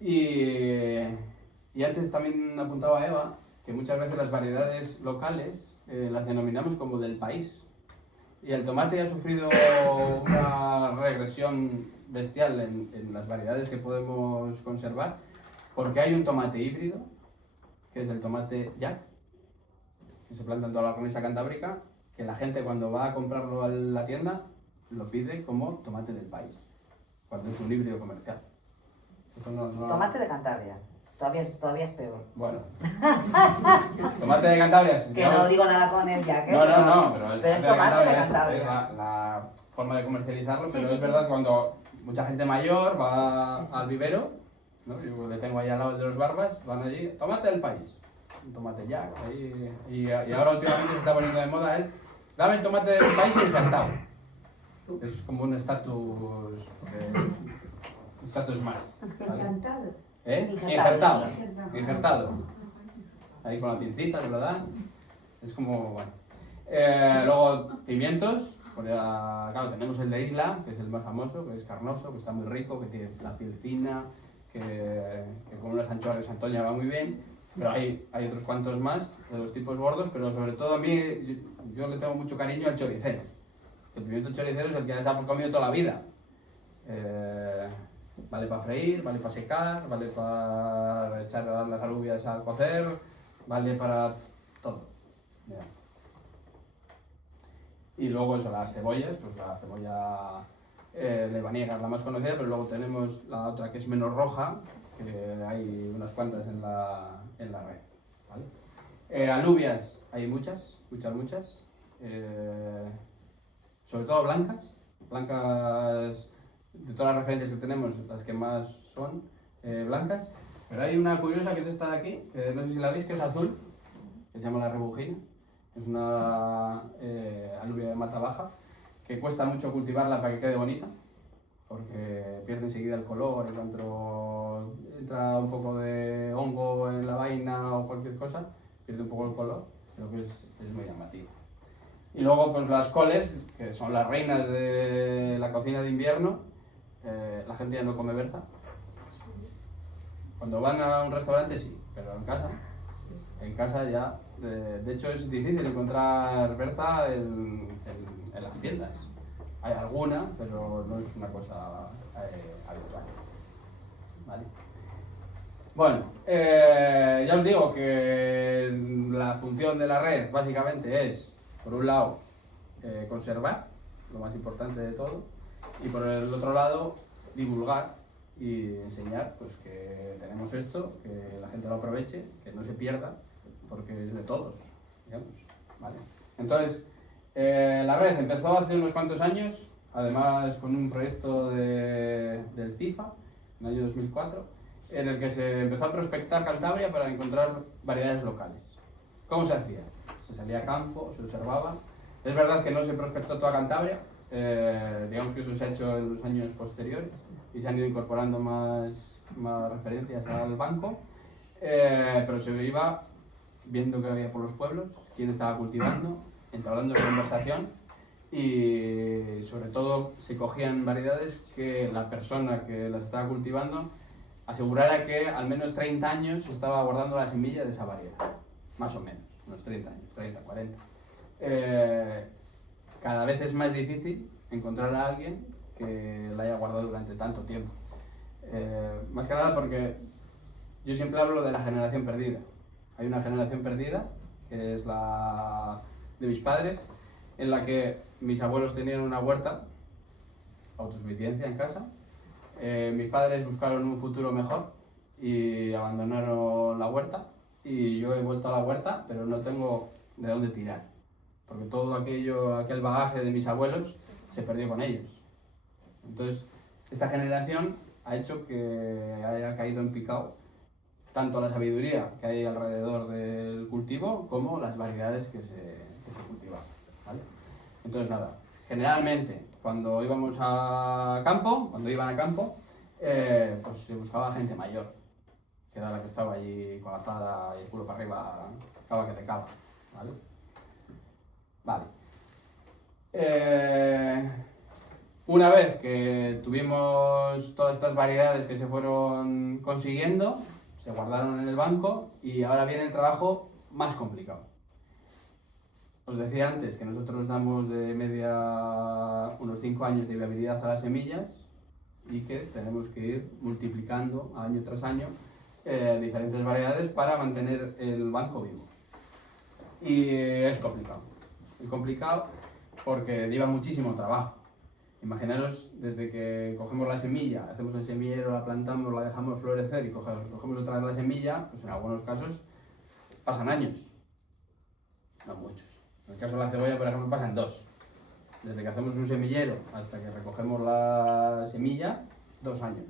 Y antes también apuntaba Eva que muchas veces las variedades locales las denominamos como del país. Y el tomate ha sufrido una regresión bestial en las variedades que podemos conservar, porque hay un tomate híbrido, que es el tomate Jack, que se planta en toda la cornisa cantábrica, que la gente cuando va a comprarlo a la tienda lo pide como tomate del país, cuando es un híbrido comercial. Esto no- Tomate de Cantabria. Todavía es peor. Bueno. Tomate de Cantabria. Que digamos- no digo nada con el Jack, No, pero pero es tomate de Cantabria. es la forma de comercializarlo, Sí, pero sí, es sí. verdad cuando mucha gente mayor va al vivero, ¿no? Yo le tengo ahí al lado el de los barbas, van allí, tomate del país, un tomate Jack, ahí, y ahora últimamente se está poniendo de moda el, dame el tomate del país injertado. Es como un estatus más. ¿vale? Encantado. Injertado. Injertado. Ahí con la pincita te lo dan. Es como, bueno. Luego, pimientos. Claro, tenemos el de Isla, que es el más famoso, que es carnoso, que está muy rico, que tiene la piel fina, que con unas anchoas de Santoña va muy bien. Pero hay otros cuantos más de los tipos gordos, pero sobre todo a mí, yo le tengo mucho cariño al choricero. El pimiento choricero es el que se ha comido toda la vida. Vale para freír, vale para secar, vale para echar las alubias al cocer, vale para todo. Mira. Y luego eso, las cebollas, pues la cebolla lebaniega es la más conocida, pero luego tenemos la otra que es menos roja, que hay unas cuantas en la red. ¿Vale? Alubias hay muchas. Sobre todo blancas, de todas las referencias que tenemos, las que más son blancas. Pero hay una curiosa que es esta de aquí, que no sé si la veis, que es azul, que se llama la rebujina. Es una alubia de mata baja, que cuesta mucho cultivarla para que quede bonita, porque pierde enseguida el color, y cuando entra un poco de hongo en la vaina o cualquier cosa, pierde un poco el color, pero que es muy llamativo. Y luego pues las coles, que son las reinas de la cocina de invierno. La gente ya no come berza. Cuando van a un restaurante sí, pero en casa ya. De hecho es difícil encontrar berza en las tiendas. Hay alguna, pero no es una cosa habitual. ¿Vale? Bueno, ya os digo que la función de la red básicamente es, por un lado, conservar, lo más importante de todo, y por el otro lado, divulgar y enseñar pues, que tenemos esto, que la gente lo aproveche, que no se pierda, porque es de todos, digamos. ¿Vale? Entonces, la red empezó hace unos cuantos años, además con un proyecto del FIFA, en el año 2004, en el que se empezó a prospectar Cantabria para encontrar variedades locales. ¿Cómo se hacía? Se salía a campo, se observaba. Es verdad que no se prospectó toda Cantabria, digamos que eso se ha hecho en los años posteriores y se han ido incorporando más referencias al banco, pero se iba viendo qué había por los pueblos, quién estaba cultivando, entablando la conversación y sobre todo se cogían variedades que la persona que las estaba cultivando asegurara que al menos 30 años estaba guardando la semilla de esa variedad, más o menos, unos 30 años, 30, 40. Cada vez es más difícil encontrar a alguien que la haya guardado durante tanto tiempo. Más que nada porque yo siempre hablo de la generación perdida. Hay una generación perdida, que es la de mis padres, en la que mis abuelos tenían una huerta, autosuficiencia en casa. Mis padres buscaron un futuro mejor y abandonaron la huerta. Y yo he vuelto a la huerta, pero no tengo de dónde tirar. Porque todo aquel bagaje de mis abuelos se perdió con ellos. Entonces, esta generación ha hecho que haya caído en picado tanto la sabiduría que hay alrededor del cultivo como las variedades que se cultivaban, ¿vale? Entonces, nada, generalmente cuando íbamos a campo, pues se buscaba gente mayor, que era la que estaba allí con la azada y el culo para arriba, cava que te cava, ¿vale? Vale. Una vez que tuvimos todas estas variedades que se fueron consiguiendo, se guardaron en el banco y ahora viene el trabajo más complicado. Os decía antes que nosotros damos de media unos 5 años de viabilidad a las semillas y que tenemos que ir multiplicando año tras año diferentes variedades para mantener el banco vivo. Y es complicado. Es complicado porque lleva muchísimo trabajo. Imaginaros, desde que cogemos la semilla, hacemos el semillero, la plantamos, la dejamos florecer y cogemos otra vez la semilla, pues en algunos casos pasan años, no muchos. En el caso de la cebolla, por ejemplo, pasan 2. Desde que hacemos un semillero hasta que recogemos la semilla, 2 años.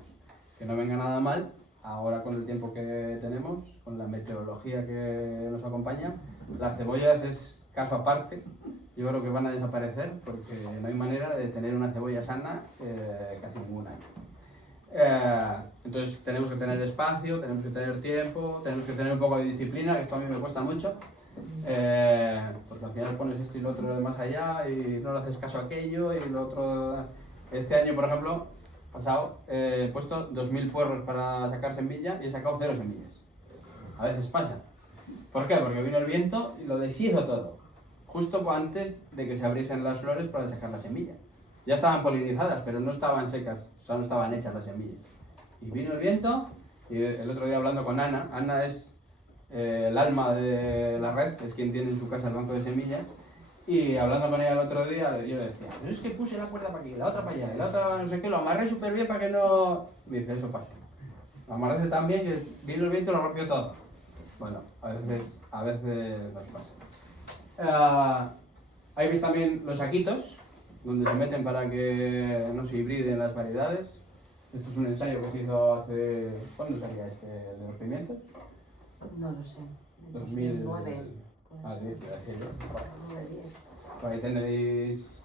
Que no venga nada mal, ahora con el tiempo que tenemos, con la meteorología que nos acompaña, las cebollas es caso aparte. Yo creo que van a desaparecer porque no hay manera de tener una cebolla sana casi ningún año. Entonces tenemos que tener espacio, tenemos que tener tiempo, tenemos que tener un poco de disciplina, que esto a mí me cuesta mucho, porque al final pones esto y lo otro de más allá y no le haces caso a aquello y lo otro... Este año, por ejemplo, pasado, he puesto 2000 puerros para sacar semilla y he sacado 0 semillas. A veces pasa. ¿Por qué? Porque vino el viento y lo deshizo todo. Justo antes de que se abriesen las flores para sacar la semilla. Ya estaban polinizadas, pero no estaban secas, solo estaban hechas las semillas. Y vino el viento, y el otro día hablando con Ana, Ana es el alma de la red, es quien tiene en su casa el banco de semillas, y hablando con ella el otro día, yo le decía, pero es que puse la cuerda para aquí, la otra para allá, y la otra no sé qué, lo amarré súper bien para que no... Me dice, eso pasa. Lo amarré tan bien que vino el viento y lo rompió todo. Bueno, a veces nos pasa. Ahí veis también los saquitos, donde se meten para que no se hibriden las variedades. Esto es un ensayo que se hizo hace... ¿Cuándo salía este de los pimientos? No lo sé. 2009. Ah, 10, por ahí tenéis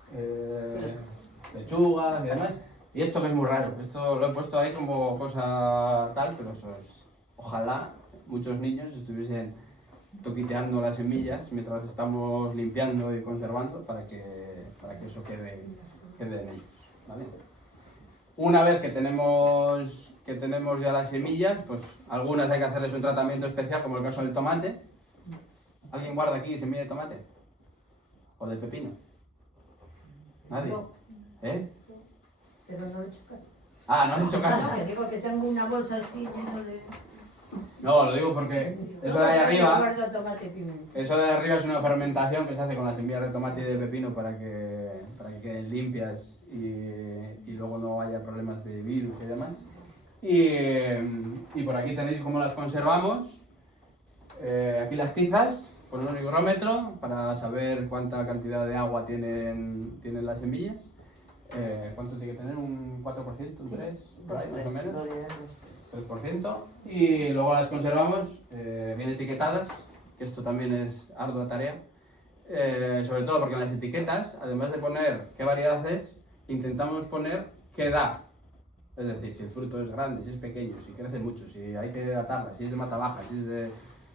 lechugas y demás. Y esto que es muy raro, esto lo he puesto ahí como cosa tal, pero eso es... Ojalá muchos niños estuviesen toquiteando las semillas mientras estamos limpiando y conservando para que eso quede en ellos, ¿vale? Una vez que tenemos ya las semillas, pues algunas hay que hacerles un tratamiento especial, como el caso del tomate. ¿Alguien guarda aquí semilla de tomate? ¿O de pepino? ¿Nadie? No. ¿Eh? Pero no he hecho caso. Ah, ¿no has hecho caso? No, digo que tengo una bolsa así llena de... No, lo digo porque eso de ahí Yo arriba... guardo tomate y pimiento. Eso de arriba es una fermentación que se hace con las semillas de tomate y de pepino para que queden limpias y luego no haya problemas de virus y demás. Y por aquí tenéis cómo las conservamos. Aquí las tizas con un higrómetro para saber cuánta cantidad de agua tienen las semillas. ¿Cuánto tiene que tener? ¿Un 4%? ¿Un 3%? Por ahí, más o menos. 3%. Y luego las conservamos bien etiquetadas, que esto también es ardua tarea. Sobre todo porque en las etiquetas, además de poner qué variedad es, intentamos poner qué da. Es decir, si el fruto es grande, si es pequeño, si crece mucho, si hay que atarla, si es de mata baja, si es de...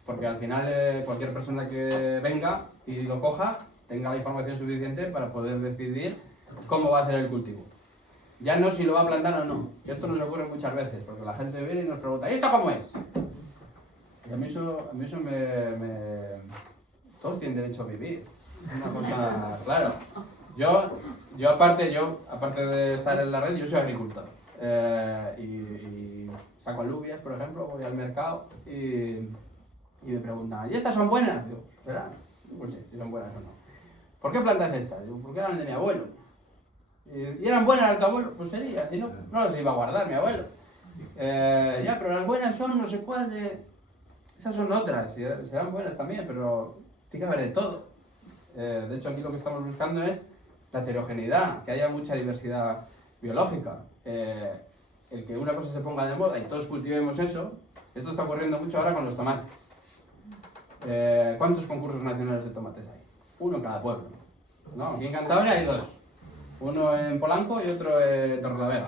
Porque al final cualquier persona que venga y lo coja tenga la información suficiente para poder decidir cómo va a hacer el cultivo. Ya no si lo va a plantar o no, que esto nos ocurre muchas veces, porque la gente viene y nos pregunta, ¿y esto cómo es? Y a mí eso todos tienen derecho a vivir. Es una cosa, claro. Yo aparte de estar en la red, yo soy agricultor. Y saco alubias, por ejemplo, voy al mercado y me preguntan, ¿y estas son buenas? Digo, ¿serán? Pues sí, si son buenas o no. ¿Por qué plantas estas? Digo, porque eran de mi abuelo. ¿Y eran buenas de tu abuelo? Pues sería, si no, no las iba a guardar mi abuelo. Ya, pero las buenas son no sé cuál de... Esas son otras, serán buenas también, pero tiene que haber de todo. De hecho, aquí lo que estamos buscando es la heterogeneidad, que haya mucha diversidad biológica. El que una cosa se ponga de moda y todos cultivemos eso, esto está ocurriendo mucho ahora con los tomates. ¿Cuántos concursos nacionales de tomates hay? Uno en cada pueblo. ¿No? Aquí en Cantabria hay 2. Uno en Polanco y otro en Torrelavega.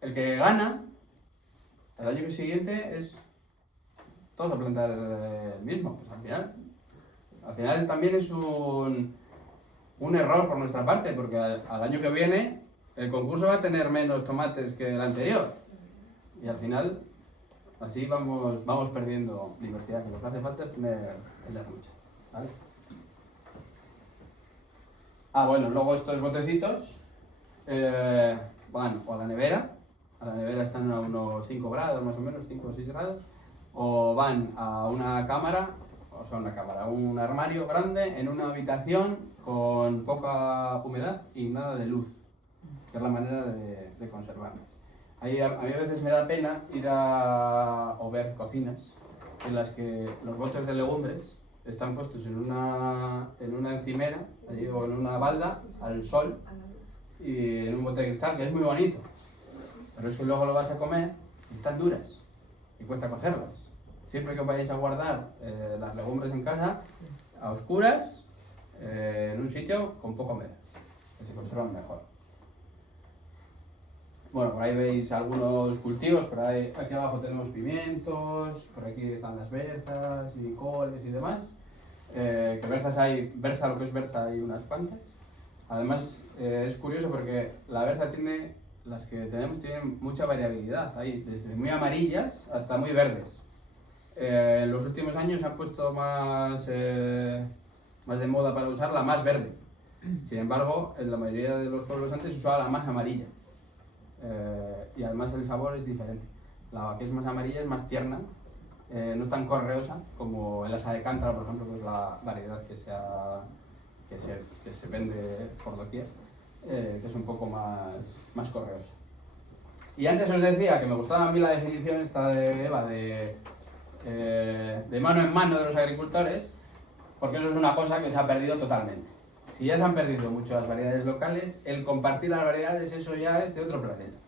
El que gana, el año siguiente es todos a plantar el mismo. Pues al final también es un error por nuestra parte, porque al año que viene el concurso va a tener menos tomates que el anterior. Y al final, así vamos perdiendo diversidad, que lo que hace falta es tener mucha. ¿Vale? Bueno, luego estos botecitos van o a la nevera están a unos 5 grados más o menos, 5 o 6 grados, o van a una cámara, un armario grande en una habitación con poca humedad y nada de luz, que es la manera de conservarlas. A mí a veces me da pena ir o ver cocinas en las que los botes de legumbres están puestos en una encimera, allí, o en una balda, al sol, y en un bote de cristal, que es muy bonito. Pero es que luego lo vas a comer y están duras, y cuesta cocerlas. Siempre que vayáis a guardar las legumbres en casa, a oscuras, en un sitio con poca humedad, que se conservan mejor. Bueno, por ahí veis algunos cultivos, aquí abajo tenemos pimientos, por aquí están las berzas y coles y demás. Que berza, lo que es berza hay unas cuantas. Además, es curioso porque la berza las que tenemos tienen mucha variabilidad, hay desde muy amarillas hasta muy verdes. En los últimos años se han puesto más de moda para usar la más verde. Sin embargo, en la mayoría de los pueblos antes se usaba la más amarilla. Y además el sabor es diferente. La que es más amarilla es más tierna, no es tan correosa como el asa de cántara, por ejemplo, que es la variedad que se vende por doquier, que es un poco más correosa. Y antes os decía que me gustaba a mí la definición esta de Eva de mano en mano de los agricultores, porque eso es una cosa que se ha perdido totalmente. Si ya se han perdido mucho las variedades locales, el compartir las variedades, eso ya es de otro planeta.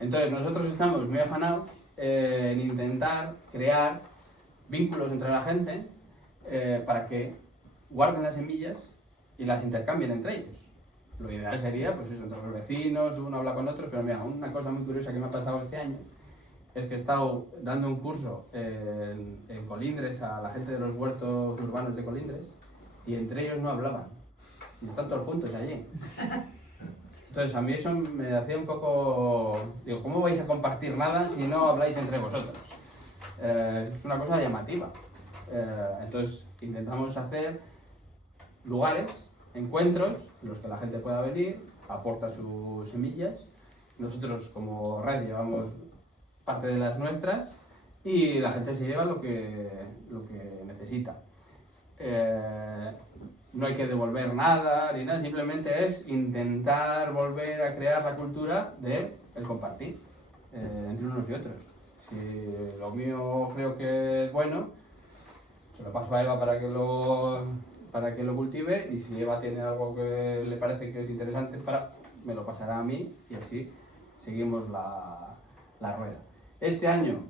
Entonces nosotros estamos muy afanados en intentar crear vínculos entre la gente para que guarden las semillas y las intercambien entre ellos. Lo ideal sería, pues eso, entre los vecinos, uno habla con otro, pero mira, una cosa muy curiosa que me ha pasado este año es que he estado dando un curso en Colindres a la gente de los huertos urbanos de Colindres y entre ellos no hablaban. Y están todos juntos allí. Entonces a mí eso me hacía un poco... Digo, ¿cómo vais a compartir nada si no habláis entre vosotros? Es una cosa llamativa. Entonces intentamos hacer lugares, encuentros en los que la gente pueda venir, aporta sus semillas. Nosotros como red llevamos parte de las nuestras y la gente se lleva lo que necesita. No hay que devolver nada ni nada, simplemente es intentar volver a crear la cultura del compartir entre unos y otros. Si lo mío creo que es bueno, se lo paso a Eva para que lo cultive, y si Eva tiene algo que le parece que es interesante, me lo pasará a mí y así seguimos la rueda. Este año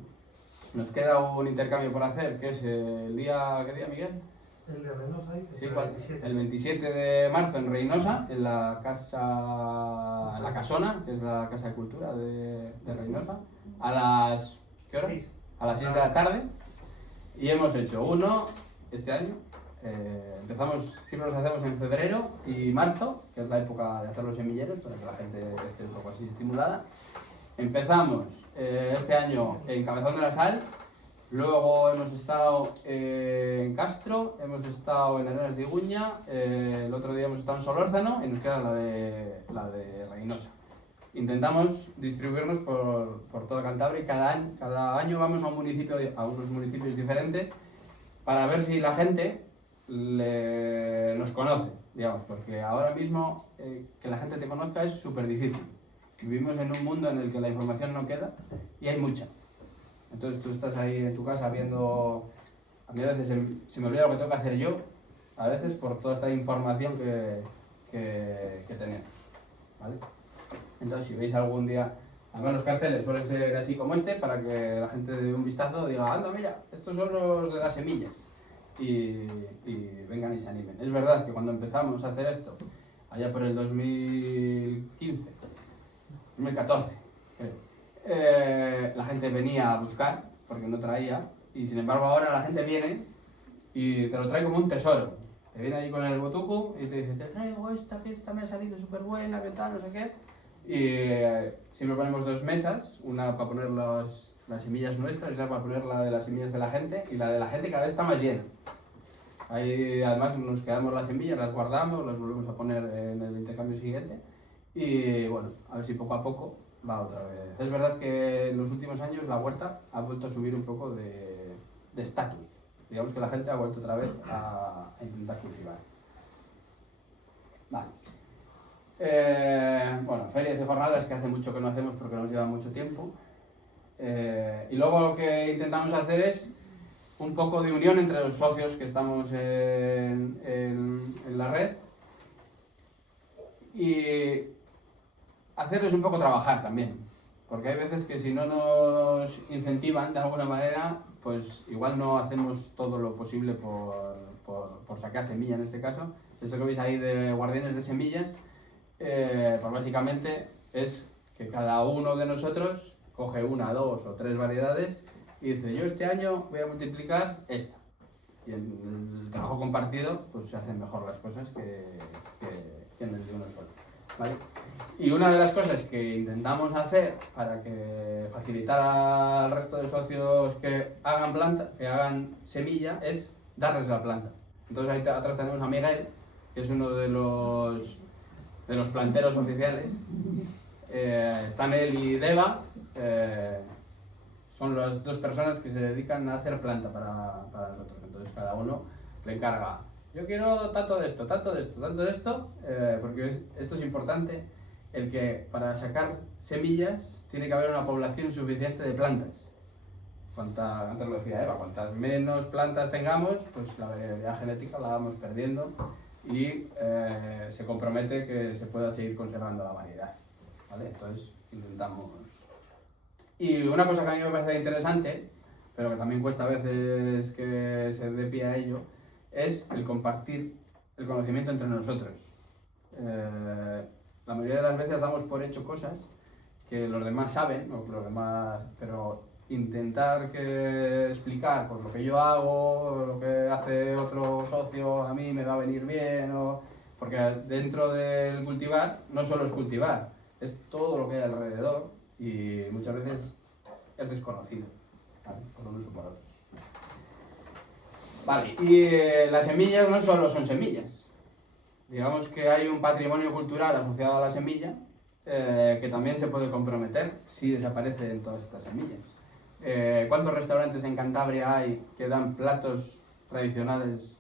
nos queda un intercambio por hacer, que es el día... ¿Qué día, Miguel? El de Reynosa, sí, el 27 de marzo en Reynosa, en la Casona, que es la Casa de Cultura de Reynosa, a las... ¿qué hora? A las 6 de la tarde. Y hemos hecho uno este año, siempre los hacemos en febrero y marzo, que es la época de hacer los semilleros, para que la gente esté un poco así estimulada. Empezamos este año en Cabezón de la Sal, luego hemos estado en Castro, hemos estado en Arenas de Iguña, el otro día hemos estado en Solórzano y nos queda la de Reynosa. Intentamos distribuirnos por toda Cantabria y cada año vamos a unos municipios diferentes para ver si la gente nos conoce, digamos, porque ahora mismo que la gente te conozca es súper difícil. Vivimos en un mundo en el que la información no queda y hay mucha. Entonces tú estás ahí en tu casa viendo, a mí a veces se me olvida lo que tengo que hacer yo, a veces por toda esta información que tenemos, ¿vale? Entonces si veis algún día, además los carteles suelen ser así como este, para que la gente dé un vistazo y diga, anda mira, estos son los de las semillas, y vengan y se animen. Es verdad que cuando empezamos a hacer esto, allá por el 2014, creo, la gente venía a buscar, porque no traía, y sin embargo ahora la gente viene y te lo trae como un tesoro. Te viene ahí con el botuco y te dice, te traigo esta, que esta me ha salido súper buena, que tal, no sé qué. Y siempre ponemos 2 mesas, una para poner las semillas nuestras y otra para poner la de las semillas de la gente, y la de la gente cada vez está más llena. Ahí además nos quedamos las semillas, las guardamos, las volvemos a poner en el intercambio siguiente, y bueno, a ver si poco a poco va otra vez. Es verdad que en los últimos años la huerta ha vuelto a subir un poco de estatus. Digamos que la gente ha vuelto otra vez a intentar cultivar. Vale. Bueno, ferias y jornadas que hace mucho que no hacemos porque nos lleva mucho tiempo. Y luego lo que intentamos hacer es un poco de unión entre los socios que estamos en la red y hacerles un poco trabajar también, porque hay veces que si no nos incentivan de alguna manera, pues igual no hacemos todo lo posible por sacar semilla en este caso. Esto que veis ahí de guardianes de semillas, pues básicamente es que cada uno de nosotros coge 1, 2 o 3 variedades y dice, yo este año voy a multiplicar esta. Y en el trabajo compartido pues se hacen mejor las cosas que en el de uno solo, ¿vale? Y una de las cosas que intentamos hacer para facilitar al resto de socios que hagan planta, que hagan semilla, es darles la planta. Entonces ahí atrás tenemos a Miguel, que es uno de los planteros oficiales. Están él y Deva, son las 2 personas que se dedican a hacer planta para nosotros. Entonces cada uno le encarga, yo quiero tanto de esto, tanto de esto, tanto de esto, porque esto es importante, el que para sacar semillas tiene que haber una población suficiente de plantas. Antes lo decía Eva, cuantas menos plantas tengamos, pues la variabilidad genética la vamos perdiendo y se compromete que se pueda seguir conservando la variedad, ¿vale? Entonces intentamos. Y una cosa que a mí me parece interesante, pero que también cuesta a veces que se dé pie a ello, es el compartir el conocimiento entre nosotros. La mayoría de las veces damos por hecho cosas que los demás saben, o que los demás, pero intentar explicar pues, lo que yo hago, lo que hace otro socio, a mí me va a venir bien, porque dentro del cultivar no solo es cultivar, es todo lo que hay alrededor y muchas veces es desconocido, ¿vale? Por unos o por otros. Vale, y las semillas no solo son semillas. Digamos que hay un patrimonio cultural asociado a la semilla que también se puede comprometer si desaparecen todas estas semillas. ¿Cuántos restaurantes en Cantabria hay que dan platos tradicionales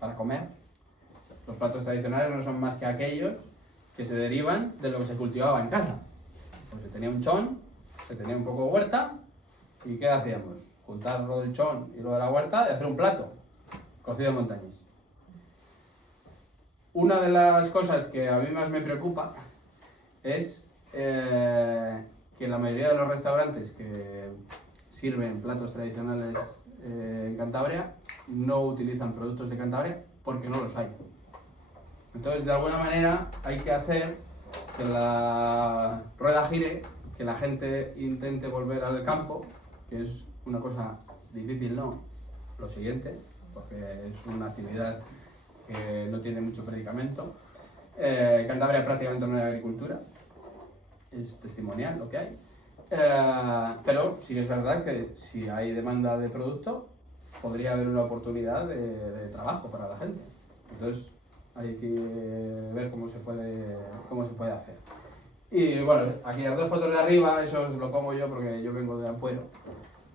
para comer? Los platos tradicionales no son más que aquellos que se derivan de lo que se cultivaba en casa. Pues se tenía un chón, se tenía un poco de huerta, ¿y qué hacíamos? Juntar lo del chón y lo de la huerta y hacer un plato, cocido de montañés. Una de las cosas que a mí más me preocupa es que la mayoría de los restaurantes que sirven platos tradicionales en Cantabria no utilizan productos de Cantabria porque no los hay. Entonces, de alguna manera, hay que hacer que la rueda gire, que la gente intente volver al campo, que es una cosa difícil, ¿no? Lo siguiente, porque es una actividad que no tiene mucho predicamento. Cantabria prácticamente no hay agricultura, es testimonial lo que hay. Pero sí es verdad que si hay demanda de producto, podría haber una oportunidad de trabajo para la gente. Entonces hay que ver cómo se puede hacer. Y bueno, aquí las dos fotos de arriba, eso os lo pongo yo porque yo vengo de Ampuero.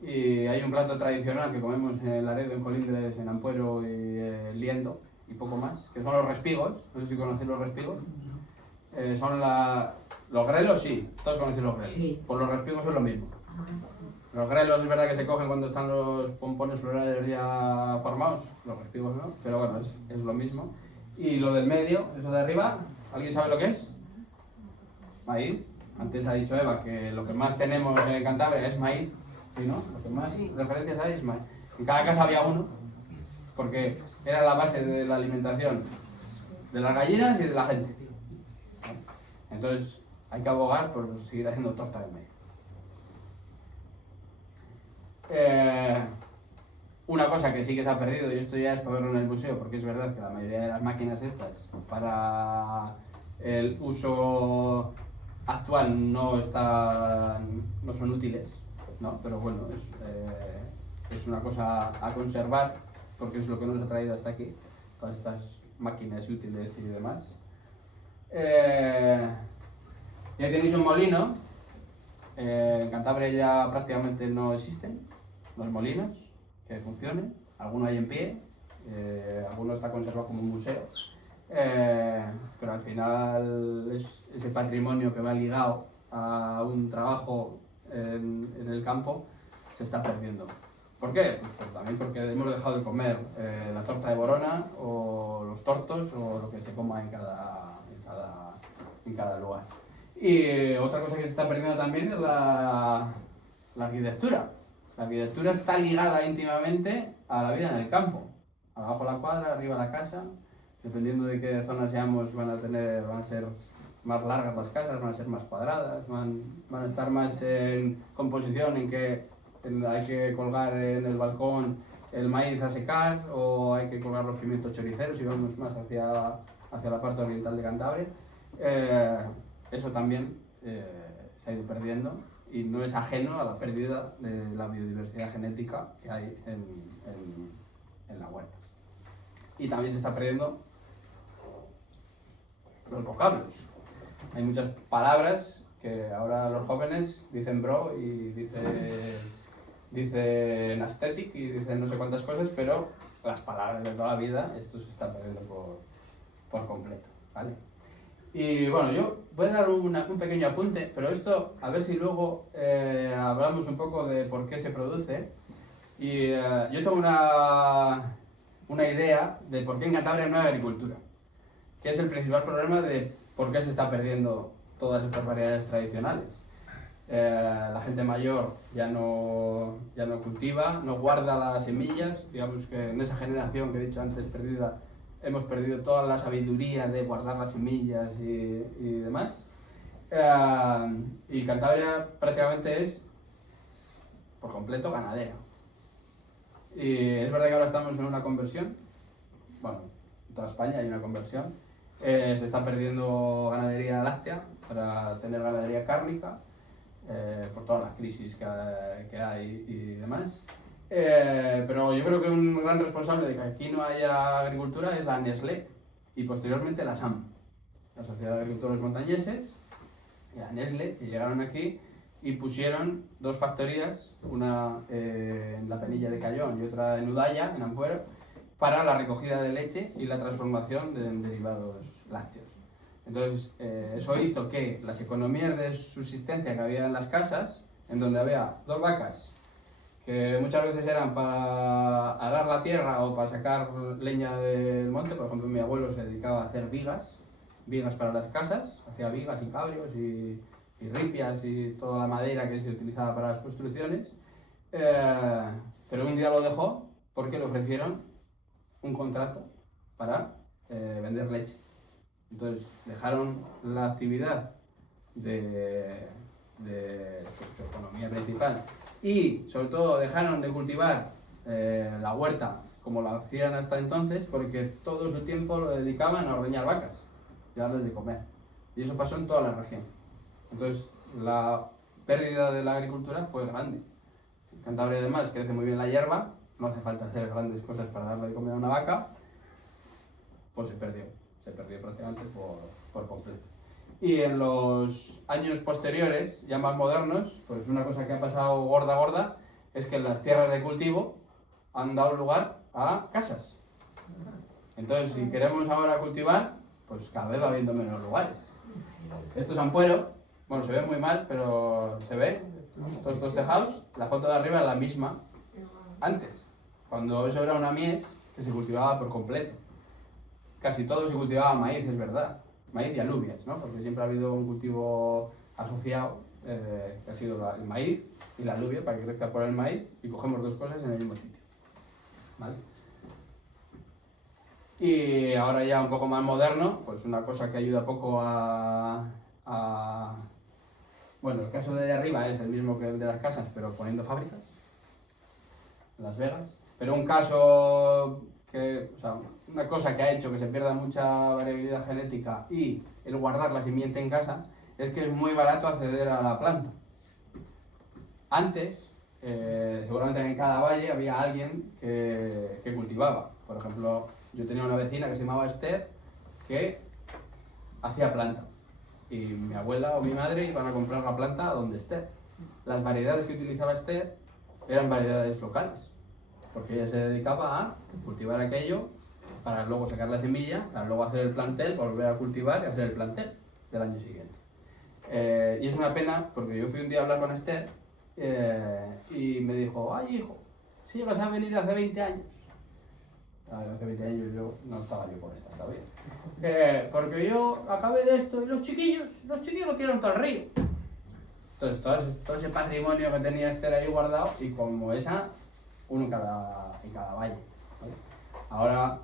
Y hay un plato tradicional que comemos en Laredo, en Colindres, en Ampuero y Liendo y poco más, que son los respigos. No sé si conocéis los respigos. Son los grelos, sí, todos conocéis los grelos. Sí. Pues los respigos es lo mismo. Los grelos es verdad que se cogen cuando están los pompones florales ya formados, los respigos no, pero bueno, es lo mismo. Y lo del medio, eso de arriba, ¿alguien sabe lo que es? Maíz. Antes ha dicho Eva que lo que más tenemos en Cantabria es maíz, ¿sí, no? Lo que más referencias hay es maíz. En cada casa había uno, porque era la base de la alimentación de las gallinas y de la gente. Entonces hay que abogar por seguir haciendo torta de maíz. Una cosa que sí que se ha perdido, y esto ya es para verlo en el museo, porque es verdad que la mayoría de las máquinas estas para el uso actual no son útiles, ¿no? Pero bueno, es una cosa a conservar, porque es lo que nos ha traído hasta aquí, todas estas máquinas útiles y demás. Y ahí tenéis un molino. En Cantabria ya prácticamente no existen los molinos que funcionen, alguno hay en pie, alguno está conservado como un museo, pero al final es ese patrimonio que va ligado a un trabajo en el campo se está perdiendo. ¿Por qué? Pues también porque hemos dejado de comer la torta de Borona o los tortos o lo que se coma en cada lugar. Y otra cosa que se está perdiendo también es la arquitectura. La arquitectura está ligada íntimamente a la vida en el campo. Abajo la cuadra, arriba la casa. Dependiendo de qué zona seamos, van a ser más largas las casas, van a ser más cuadradas, van a estar más en composición, en que hay que colgar en el balcón el maíz a secar o hay que colgar los pimientos choriceros si vamos más hacia la parte oriental de Cantabria. Eso también se ha ido perdiendo y no es ajeno a la pérdida de la biodiversidad genética que hay en la huerta. Y también se está perdiendo los vocablos. Hay muchas palabras que ahora los jóvenes dicen bro y dicen aesthetic y dicen no sé cuántas cosas, pero las palabras de toda la vida, esto se está perdiendo por completo, ¿vale? Y bueno, yo voy a dar un pequeño apunte, pero esto a ver si luego hablamos un poco de por qué se produce. Y yo tengo una idea de por qué en Cantabria no hay agricultura, que es el principal problema de por qué se está perdiendo todas estas variedades tradicionales. La gente mayor ya no cultiva, no guarda las semillas, digamos que en esa generación que he dicho antes perdida, hemos perdido toda la sabiduría de guardar las semillas y demás. Y Cantabria prácticamente es por completo ganadera. Y es verdad que ahora estamos en una conversión, bueno, en toda España hay una conversión. Se está perdiendo ganadería láctea para tener ganadería cárnica, por todas las crisis que hay y demás. Pero yo creo que un gran responsable de que aquí no haya agricultura es la Nestlé y posteriormente la SAM, la Sociedad de Agricultores Montañeses, y la Nestlé, que llegaron aquí y pusieron dos factorías, una en la Penilla de Cayón y otra en Udaya, en Ampuero, para la recogida de leche y la transformación de derivados lácteos. Entonces, eso hizo que las economías de subsistencia que había en las casas, en donde había dos vacas, que muchas veces eran para arar la tierra o para sacar leña del monte. Por ejemplo, mi abuelo se dedicaba a hacer vigas para las casas, hacía vigas y cabrios y ripias y toda la madera que se utilizaba para las construcciones, pero un día lo dejó porque le ofrecieron un contrato para vender leche. Entonces dejaron la actividad de su economía principal y sobre todo dejaron de cultivar la huerta como lo hacían hasta entonces, porque todo su tiempo lo dedicaban a ordeñar vacas y darles de comer. Y eso pasó en toda la región. Entonces, la pérdida de la agricultura fue grande. En Cantabria, además, crece muy bien la hierba, no hace falta hacer grandes cosas para darle de comer a una vaca, pues se perdió prácticamente por completo. Y en los años posteriores, ya más modernos, pues una cosa que ha pasado gorda es que las tierras de cultivo han dado lugar a casas. Entonces, si queremos ahora cultivar, pues cada vez va habiendo menos lugares. Esto es Ampuero, bueno, se ve muy mal, pero se ve, todos estos tejados, la foto de arriba es la misma antes, cuando eso era una mies que se cultivaba por completo. Casi todo se cultivaba maíz, es verdad, maíz y alubias, ¿no? Porque siempre ha habido un cultivo asociado, que ha sido el maíz y la alubia, para que crezca por el maíz, y cogemos dos cosas en el mismo sitio, ¿vale? Y ahora ya un poco más moderno, pues una cosa que ayuda poco bueno, el caso de arriba es el mismo que el de las casas, pero poniendo fábricas en Las Vegas. Pero un caso que, o sea, una cosa que ha hecho que se pierda mucha variabilidad genética y el guardar la simiente en casa es que es muy barato acceder a la planta. Antes, seguramente en cada valle había alguien que cultivaba. Por ejemplo, yo tenía una vecina que se llamaba Esther que hacía planta. Y mi abuela o mi madre iban a comprar la planta a donde Esther. Las variedades que utilizaba Esther eran variedades locales, porque ella se dedicaba a cultivar aquello para luego sacar la semilla, para luego hacer el plantel, volver a cultivar y hacer el plantel del año siguiente. Y es una pena, porque yo fui un día a hablar con Esther y me dijo: ay, hijo, si llegas a venir hace 20 años. Hace 20 años yo no estaba yo por esta todavía. Porque yo acabé de esto y los chiquillos lo tiraron todo al río. Entonces todo ese patrimonio que tenía Esther ahí guardado, y como esa, uno en cada valle, ¿vale? Ahora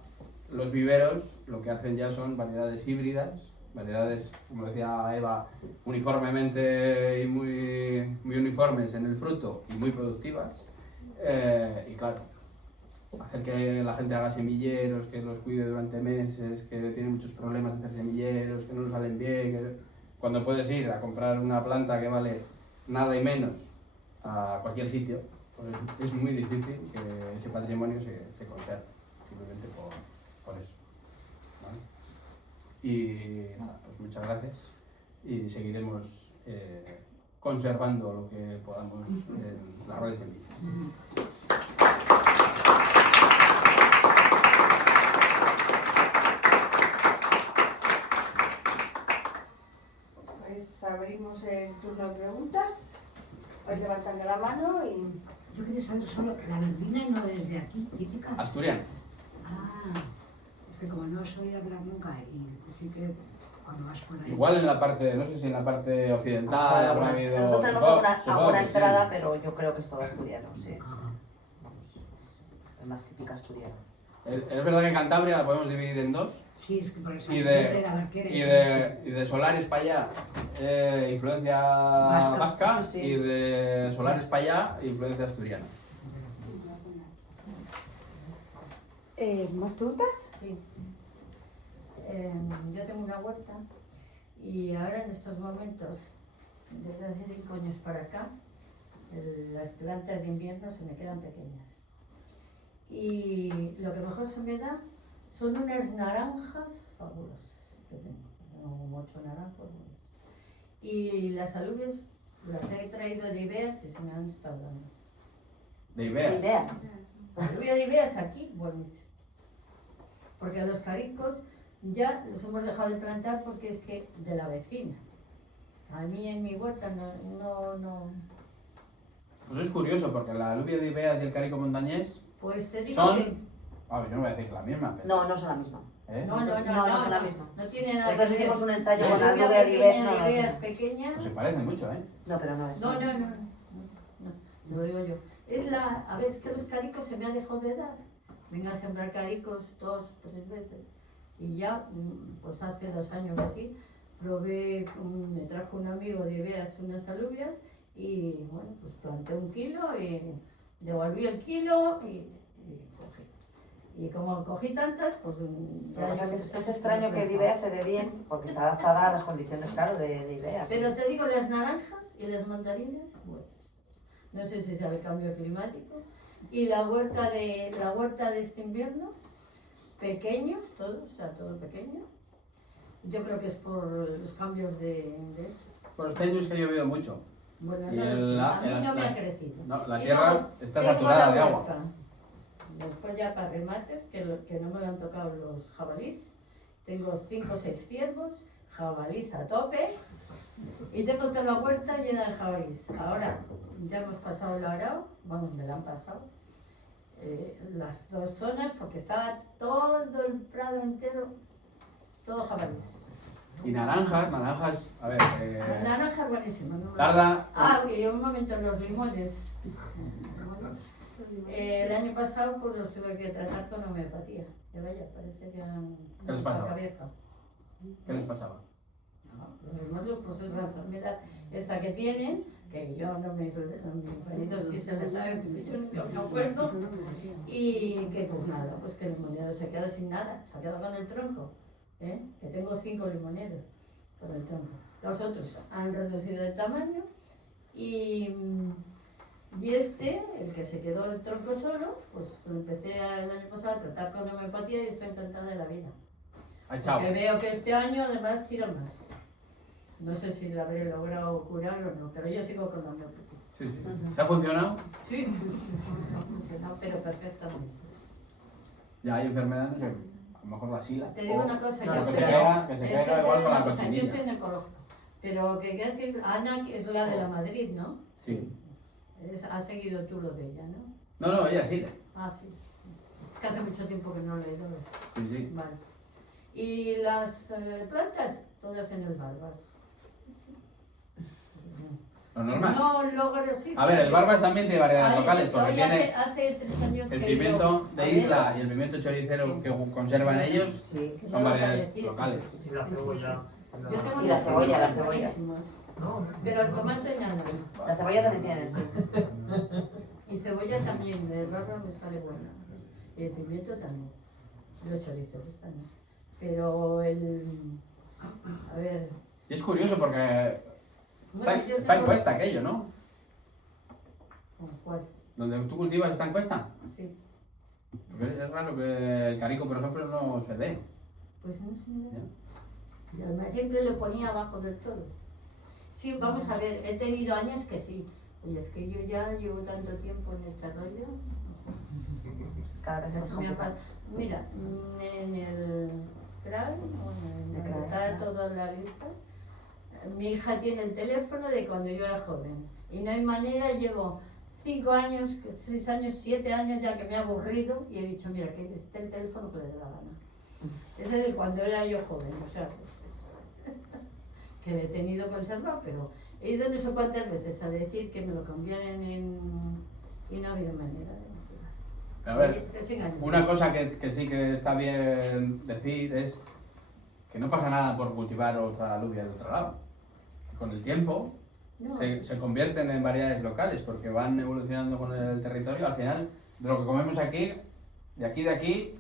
los viveros lo que hacen ya son variedades híbridas, variedades, como decía Eva, uniformemente y muy uniformes en el fruto y muy productivas. Y claro, hacer que la gente haga semilleros, que los cuide durante meses, que tiene muchos problemas de hacer semilleros, que no los salen bien, cuando puedes ir a comprar una planta que vale nada y menos a cualquier sitio, pues es muy difícil que ese patrimonio se conserve, simplemente por eso, ¿vale? Y nada, pues muchas gracias y seguiremos conservando lo que podamos en las redes semillas. Abrimos el turno de preguntas. Vais levantando la mano y... Yo quería saber solo, la verbena no es de aquí, típica. Asturiano. Ah, es que como no soy de hablar nunca y sí que cuando vas por ahí... Igual en la parte, no sé si en la parte occidental habrá habido... Nosotros tenemos alguna entrada, pero yo creo que es todo asturiano, sí. Vamos, es más típica asturiana. Es verdad que Cantabria la podemos dividir en dos. Sí, es que por eso... Y de Solares para allá, influencia vasca, sí. Y de Solares para allá, influencia asturiana. ¿Más preguntas? Sí. Yo tengo una huerta y ahora en estos momentos, desde hace 5 años para acá, las plantas de invierno se me quedan pequeñas. Y lo que mejor se me da son unas naranjas fabulosas que tengo. Tengo como 8 naranjos. Y las alubias las he traído de Ibeas y se me han estado dando. De ideas. La alubia de Ibeas aquí, buenísimo. Porque a los caricos ya los hemos dejado de plantar porque es que de la vecina. A mí en mi huerta no. Pues es curioso, porque la alubia de Ibeas y el carico montañés Pues te digo son... que... A ver, yo no voy a decir la misma, pero... No son la misma. ¿Eh? No son la misma. No tiene nada Entonces que ver. hicimos un ensayo La con la alubia alubia de pequeña Ibeas. de Ibeas pequeña. Pues se parecen mucho, ¿eh? No, pero no es. No, lo digo yo. A ver, es que los caricos se me han dejado de dar. Vine a sembrar caricos 2, 3 veces. Y ya, pues hace 2 años así, probé, me trajo un amigo de Ibeas unas alubias y bueno, pues planté 1 kilo y devolví el kilo y cogí. Y como cogí tantas, pues Pero es extraño que Divea se dé bien, porque está adaptada a las condiciones, claro, de Divea. Pero te digo, las naranjas y las mandarinas, buenas. No sé si sea el cambio climático. Y la huerta de este invierno, pequeños, todos, o sea, todo pequeño. Yo creo que es por los cambios de eso. Por este año es que ha llovido mucho. Bueno, Y no lo sé, a mí no me la- ha crecido. No, la Y tierra luego está tengo saturada la de agua. huerta. Después ya para remate, que no me lo han tocado los jabalís. Tengo 5 o 6 ciervos, jabalís a tope. Y tengo toda la huerta llena de jabalís. Ahora ya hemos pasado el arao, vamos, me la han pasado. Las 2 zonas, porque estaba todo el prado entero, todo jabalís. Y naranjas, a ver, Naranja buenísima, ¿no? tarda. Y un momento, los limones. El año pasado pues los tuve que tratar con homeopatía. Ya vaya, parece que han ¿Qué les pasaba? la cabeza. ¿Qué les pasaba? No, los limones pues es la enfermedad esta que tienen, que yo no me... Mi marido sí se le sabe, pero yo no me acuerdo. Y que pues nada, pues que el limonero se queda sin nada, se ha quedado con el tronco. Que tengo 5 limoneros con el tronco. Los otros han reducido de tamaño y este, el que se quedó el tronco solo, pues lo empecé el año pasado a tratar con homeopatía y estoy encantada de la vida. Ay, chao. Que veo que este año además tira más. No sé si la habré logrado curar o no, pero yo sigo con la homeopatía. Sí, sí. ¿Se ha funcionado? Sí, ha funcionado, pero perfectamente. Ya hay enfermedades, no sé, a lo mejor la sila. Te digo una cosa, No, yo que sé se caiga igual con la yo cochinilla. estoy en ecológico, pero que quiero decir, Ana que es la de la Madrid, ¿no? Sí. Has seguido tú lo de ella, ¿no? No, ella sigue. Ah, sí. Es que hace mucho tiempo que no le doy. Sí, sí. Vale. Y las plantas, todas en el Barbas. Lo normal. No logro, sí. A ver, el Barbas también tiene variedades locales, porque tiene Hace 3 años el que pimiento yo- de a isla ver, y el pimiento choricero que conservan ellos Sí. no son lo variedades sabía decir, locales. sí, sí, Y la sí, sí, cebolla. sí. Yo tengo Y la unos cebolla, la pimientos cebolla. buenísimos, No, pero el tomate nada. La cebolla también tiene, sí. Y cebolla también, el barro me sale buena. Y el pimiento también. Los choriceros también. Pero a ver... Y es curioso porque bueno, yo está en tengo- cuesta aquello, ¿no? ¿Con cuál? Donde tú cultivas está en cuesta. Sí. Porque es raro que el carico, por ejemplo, no se dé. Pues no sé. Ya. Y además siempre lo ponía abajo del todo. Sí, vamos a ver, he tenido años que sí. Oye, es que yo ya llevo tanto tiempo en este rollo. Cada vez es Eso me ha complicado. pas- Mira, en el CRAI, De donde CRAI, está ¿no? toda la lista, mi hija tiene el teléfono de cuando yo era joven. Y no hay manera, llevo 5 años, 6 años, 7 años ya que me he aburrido y he dicho, mira, que esté el teléfono que le dé la gana. Es de cuando era yo joven, o sea, que le he tenido conservado, pero he ido no sé cuántas veces a decir que me lo cambiaran y no ha habido manera de... Pero a ver, Que se engañen. una cosa que sí que está bien decir es que no pasa nada por cultivar otra alubia de otro lado. Que con el tiempo No. se convierten en variedades locales porque van evolucionando con el territorio. Al final, de lo que comemos aquí, de aquí,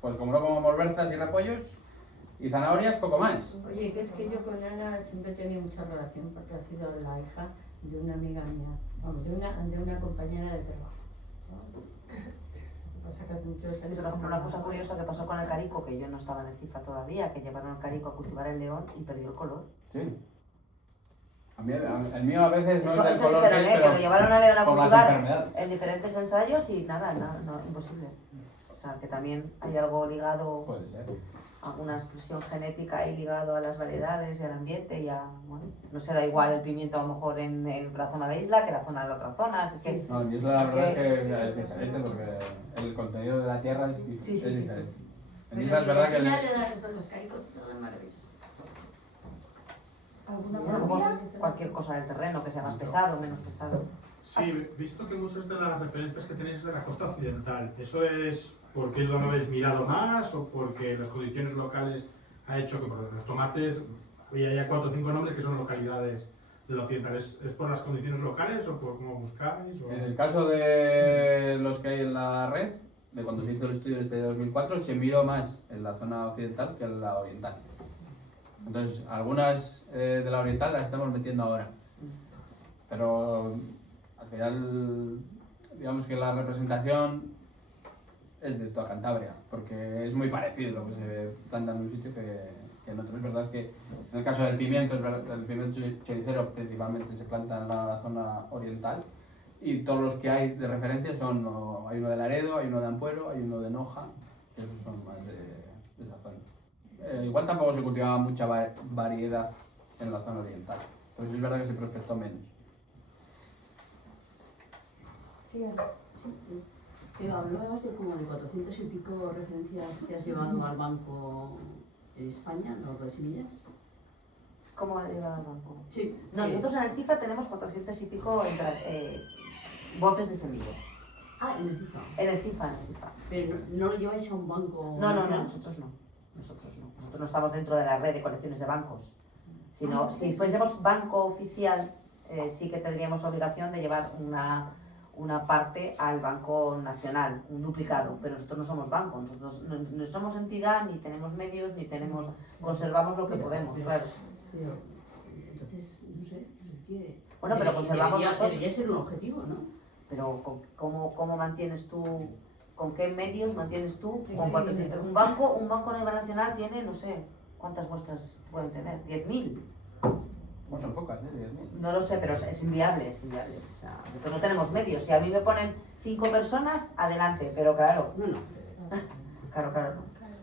pues como no comemos berzas y repollos y zanahorias, poco más. Oye, que es que yo con Ana siempre he tenido mucha relación porque ha sido la hija de una amiga mía, vamos, de una compañera de trabajo. ¿no? Lo que pasa que hace muchos Y, años por ejemplo, que una no- cosa curiosa que pasó con el carico, que yo no estaba en el CIFA todavía, que llevaron el carico a cultivar el león y perdió el color. Sí. El mío a veces no Eso, es del eso color dijeron, que es, que lo llevaron a león a por las cultivar enfermedades. en diferentes ensayos y nada, no, imposible. O sea, que también hay algo ligado Puede ser. a una expresión genética ahí ligado a las variedades y al ambiente y a, bueno, no se da igual el pimiento a lo mejor en la zona de isla que la zona de la otra zona, así que... Sí, No, en isla la verdad es que es diferente porque el contenido de la tierra es, Sí, sí, es sí, diferente. En Pero isla es verdad que... al final le das eso a los caricos, todo es maravilloso. ¿Alguna A lo mejor pregunta? cualquier cosa del terreno, que sea más pesado, menos pesado. sí, visto que muchas de las referencias que tenéis es de la costa occidental, ¿eso es porque es donde habéis mirado más o porque las condiciones locales ha hecho que por ejemplo, los tomates, había ya 4 o 5 nombres que son localidades del occidental? ¿Es por las condiciones locales o por cómo buscáis? O... En el caso de los que hay en la red, de cuando se hizo el estudio este de 2004, se miró más en la zona occidental que en la oriental. Entonces, algunas de la oriental las estamos metiendo ahora. Pero al final, digamos que la representación es de toda Cantabria, porque es muy parecido lo que se planta en un sitio que en otro. Es verdad que en el caso del pimiento, el pimiento choricero principalmente se planta en la zona oriental, y todos los que hay de referencia son, hay uno de Laredo, hay uno de Ampuero, hay uno de Noja, y esos son más de esa zona. Igual tampoco se cultivaba mucha variedad en la zona oriental, entonces es verdad que se prospectó menos. Sí, Pero hablabas de como de 400 y pico referencias que has llevado al banco en España, ¿no? ¿De semillas? ¿Cómo ha llegado al banco? Sí. No, nosotros en el CIFA tenemos 400 y pico botes de semillas. Ah, en el CIFA. En el CIFA. Pero no lo lleváis a un banco. No, nacional? nosotros no. Nosotros no estamos dentro de la red de colecciones de bancos. Sino, si fuésemos banco oficial, sí que tendríamos obligación de llevar una parte al Banco Nacional, un duplicado, pero nosotros no somos banco, nosotros no somos entidad, ni tenemos medios, ni tenemos, conservamos lo que podemos, claro. Pero, entonces, no sé, es que... Bueno, pero conservamos nosotros. Debería ser un objetivo, ¿no? Pero ¿cómo mantienes tú, con qué medios mantienes tú? Sí, Con sí, 400. sí. Un banco a nivel nacional tiene, no sé, ¿cuántas muestras pueden tener? ¿10.000? Bueno, son pocas, 10.000. No lo sé, pero es inviable, O sea, nosotros no tenemos medios. Si a mí me ponen 5 personas, adelante, pero claro. No. Claro.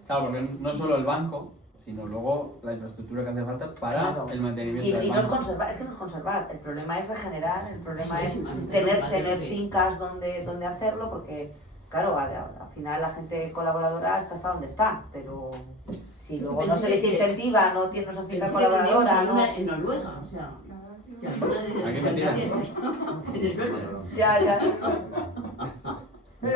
Claro, porque no solo el banco, sino luego la infraestructura que hace falta para Claro. el mantenimiento Y del no es banco. conservar, es que no es conservar. El problema es regenerar, el problema Sí, es sí, tener sí. fincas donde hacerlo, porque, claro, al final la gente colaboradora está hasta donde está, pero si luego no se les incentiva, no tiene esa finca Pensé que vendíamos colaboradora, ¿no? alguna en Noruega, o sea... Que alguna de Aquí mentira. en Esbjerg. Ya. No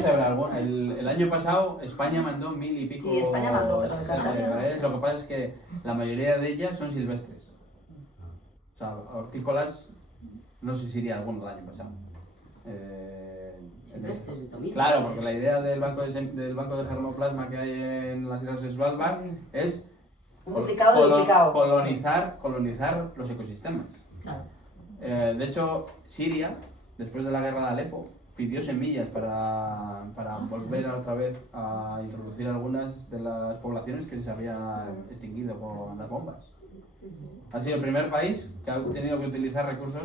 sé, habrá algún. El año pasado España mandó 1000 y pico. Sí, España mandó, pero de Cantabria no variedades. sé. Lo que pasa es que la mayoría de ellas son silvestres. O sea, hortícolas, no sé si iría alguno el año pasado. Silvestres de Tomillo. Claro, porque la idea del banco de germoplasma que hay en las islas de Svalbard es Un duplicado de duplicado. colonizar los ecosistemas. Claro. De hecho, Siria, después de la guerra de Alepo, pidió semillas para volver otra vez a introducir algunas de las poblaciones que se habían extinguido con las bombas. Ha sido el primer país que ha tenido que utilizar recursos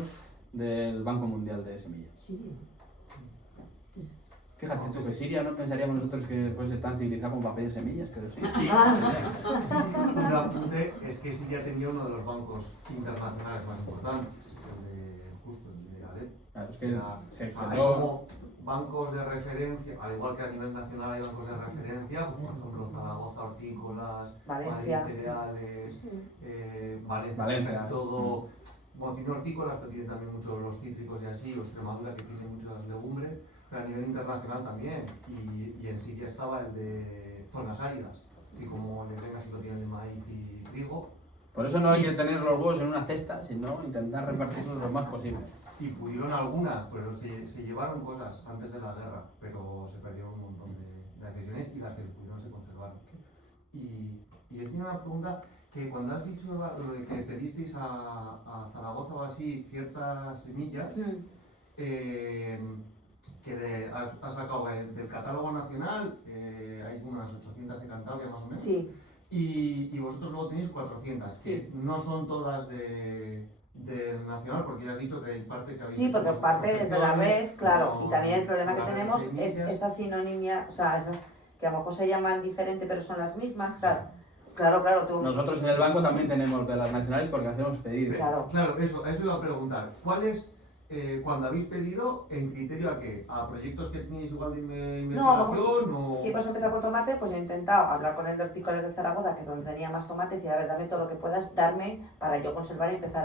del Banco Mundial de Semillas. Sí. Fíjate tú que Siria no pensaríamos nosotros que fuese tan civilizado como para pedir semillas, pero sí. Un apunte es que Siria tenía uno de los bancos internacionales más importantes, el de Alep. Claro, es que se Hay quedó. como bancos de referencia, al igual que a nivel nacional hay bancos de referencia, pues, por ejemplo Zaragoza Hortícolas, Valencia. Madrid Cereales, Valencia, Valencia. casi todo. Bueno, tiene hortícolas, pero tiene también muchos los cítricos y así, o Extremadura que tiene muchas legumbres, pero a nivel internacional también. Y en Siria estaba el de zonas áridas, así como en México tiene el de maíz y trigo. Por eso no hay que tener los huevos en una cesta, sino intentar repartirlos lo más posible. Y pudieron algunas, pero se llevaron cosas antes de la guerra, pero se perdieron un montón de accesiones y las que se pudieron se conservaron. Y yo tenía una pregunta, que cuando has dicho lo de que pedisteis a Zaragoza o así ciertas semillas, has sacado del catálogo nacional, hay unas 800 de Cantabria más o menos, Sí. y vosotros luego tenéis 400, Sí. que no son todas del nacional, porque ya has dicho que hay parte que habéis Sí, hecho porque vosotros parte es de la red, claro, con- y también el problema que con las tenemos es semillas. esa sinonimia, o sea, esas que a lo mejor se llaman diferente pero son las mismas, claro, tú, Nosotros en el banco también tenemos de las nacionales porque hacemos pedidos. claro. Claro, eso iba a preguntar. ¿Cuál es, cuando habéis pedido, en criterio a qué? ¿A proyectos que tenéis igual de investigación? o... Si hemos empezado con tomate, pues yo he intentado hablar con el de Hortícolas de Zaragoza, que es donde tenía más tomate, y decir, a ver, dame todo lo que puedas darme para yo conservar y empezar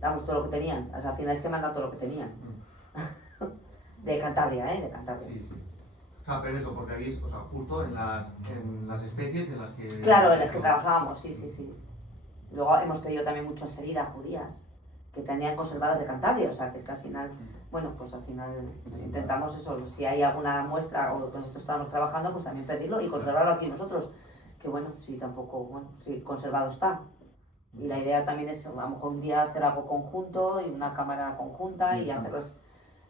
damos todo lo que tenían. O sea, al final es que me han dado todo lo que tenían. De Cantabria, de Cantabria. Sí. O sea, pero eso, porque habéis, o sea, justo en las especies en las que... Claro, en las que trabajábamos, sí. Luego hemos pedido también mucho enseguida judías. que tenían conservadas de Cantabria, o sea, que es que al final, bueno, pues al final intentamos eso, si hay alguna muestra o que nosotros estamos trabajando, pues también pedirlo y conservarlo aquí nosotros, que bueno, sí, tampoco, bueno, sí, conservado está. Y la idea también es a lo mejor un día hacer algo conjunto y una cámara conjunta y hacerlas,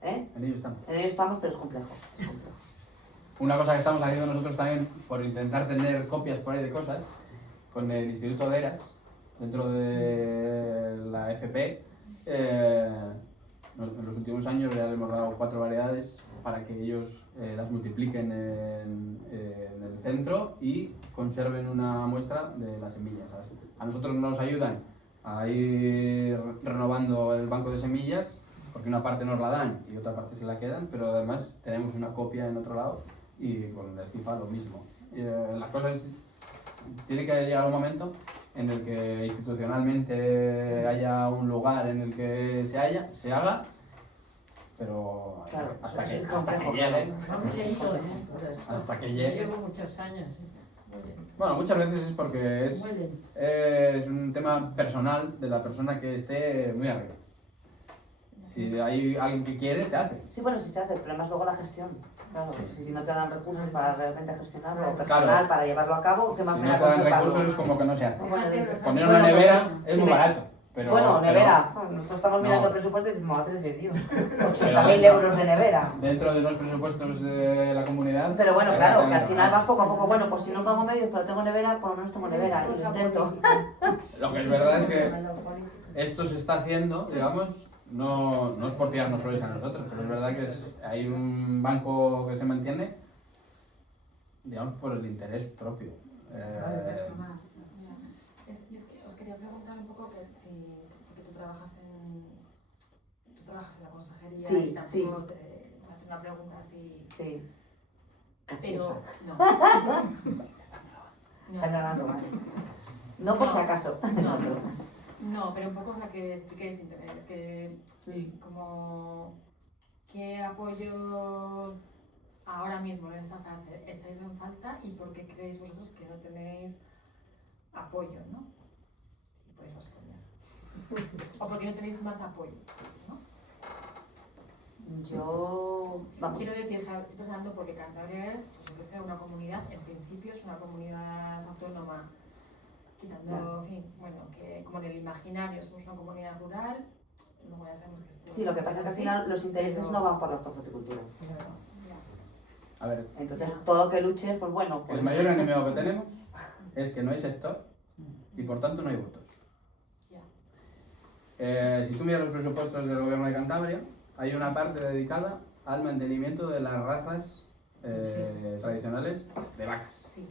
¿eh? En ello estamos. En ello estamos, pero es complejo, es complejo. Una cosa que estamos haciendo nosotros también, por intentar tener copias por ahí de cosas, con el Instituto de Eras, dentro de la FP, en los últimos años ya le hemos dado 4 variedades para que ellos las multipliquen en el centro y conserven una muestra de las semillas, ¿sabes? A nosotros nos ayudan a ir renovando el banco de semillas, porque una parte nos la dan y otra parte se la quedan, pero además tenemos una copia en otro lado y con el CIFA lo mismo. La cosa es, tiene que llegar un momento en el que institucionalmente haya un lugar en el que se haga, pero Claro, hasta es que complejo, llegue. Va muy lento, por eso. Hasta que Yo llegue. llevo muchos años, muy lento. Bueno, muchas veces es porque Muy lento. es un tema personal de la persona que esté muy arriba. Si hay alguien que quiere, se hace. Sí, bueno, sí se hace, el problema es luego la gestión. Claro, si no te dan recursos para realmente gestionarlo, o Claro. personal para llevarlo a cabo, ¿qué más Si me no da te dan conservarlo? recursos, como que no se hace. Fíjate, los Poner años- una nevera pues, es sí, muy me- barato. Pero, Bueno, nevera. Nosotros estamos mirando No. el presupuesto y decimos, madre de Dios, 80.000 euros de nevera. Dentro de los presupuestos de la comunidad. Pero bueno, hay claro, que tener al final vas poco a poco, bueno, pues si no pongo medios pero tengo nevera, por lo menos tengo nevera, y Cosa lo intento. política. Lo que es verdad es que Malo político. esto se está haciendo, digamos, no es por tirarnos flores a nosotros, pero es verdad que hay un banco que se mantiene, digamos, por el interés propio. Yo es que os quería preguntar un poco que si, porque tú trabajas en la consejería Sí, y tampoco sí. te hacer una pregunta así, Sí. pero no. Están grabando, vale. No por si acaso. No, pero un poco, o sea, que expliquéis, que como qué apoyo ahora mismo en esta fase echáis en falta y por qué creéis vosotros que no tenéis apoyo, ¿no? Si podéis responder. O por qué no tenéis más apoyo, ¿no? Yo, vamos, Quiero decir, estoy pensando porque Cantabria es, pues, que sea una comunidad, en principio es una comunidad autónoma, quitando, en fin, bueno, que como en el imaginario somos una comunidad rural, luego ya sabemos que esto sí, lo que pasa es que al así, final los intereses pero- no van por la hortofruticultura. Ya. A ver, Entonces, todo que luches, pues bueno, pues... el mayor enemigo que tenemos es que no hay sector y por tanto no hay votos. Ya. Si tú miras los presupuestos del gobierno de Cantabria, hay una parte dedicada al mantenimiento de las razas tradicionales de vacas Sí.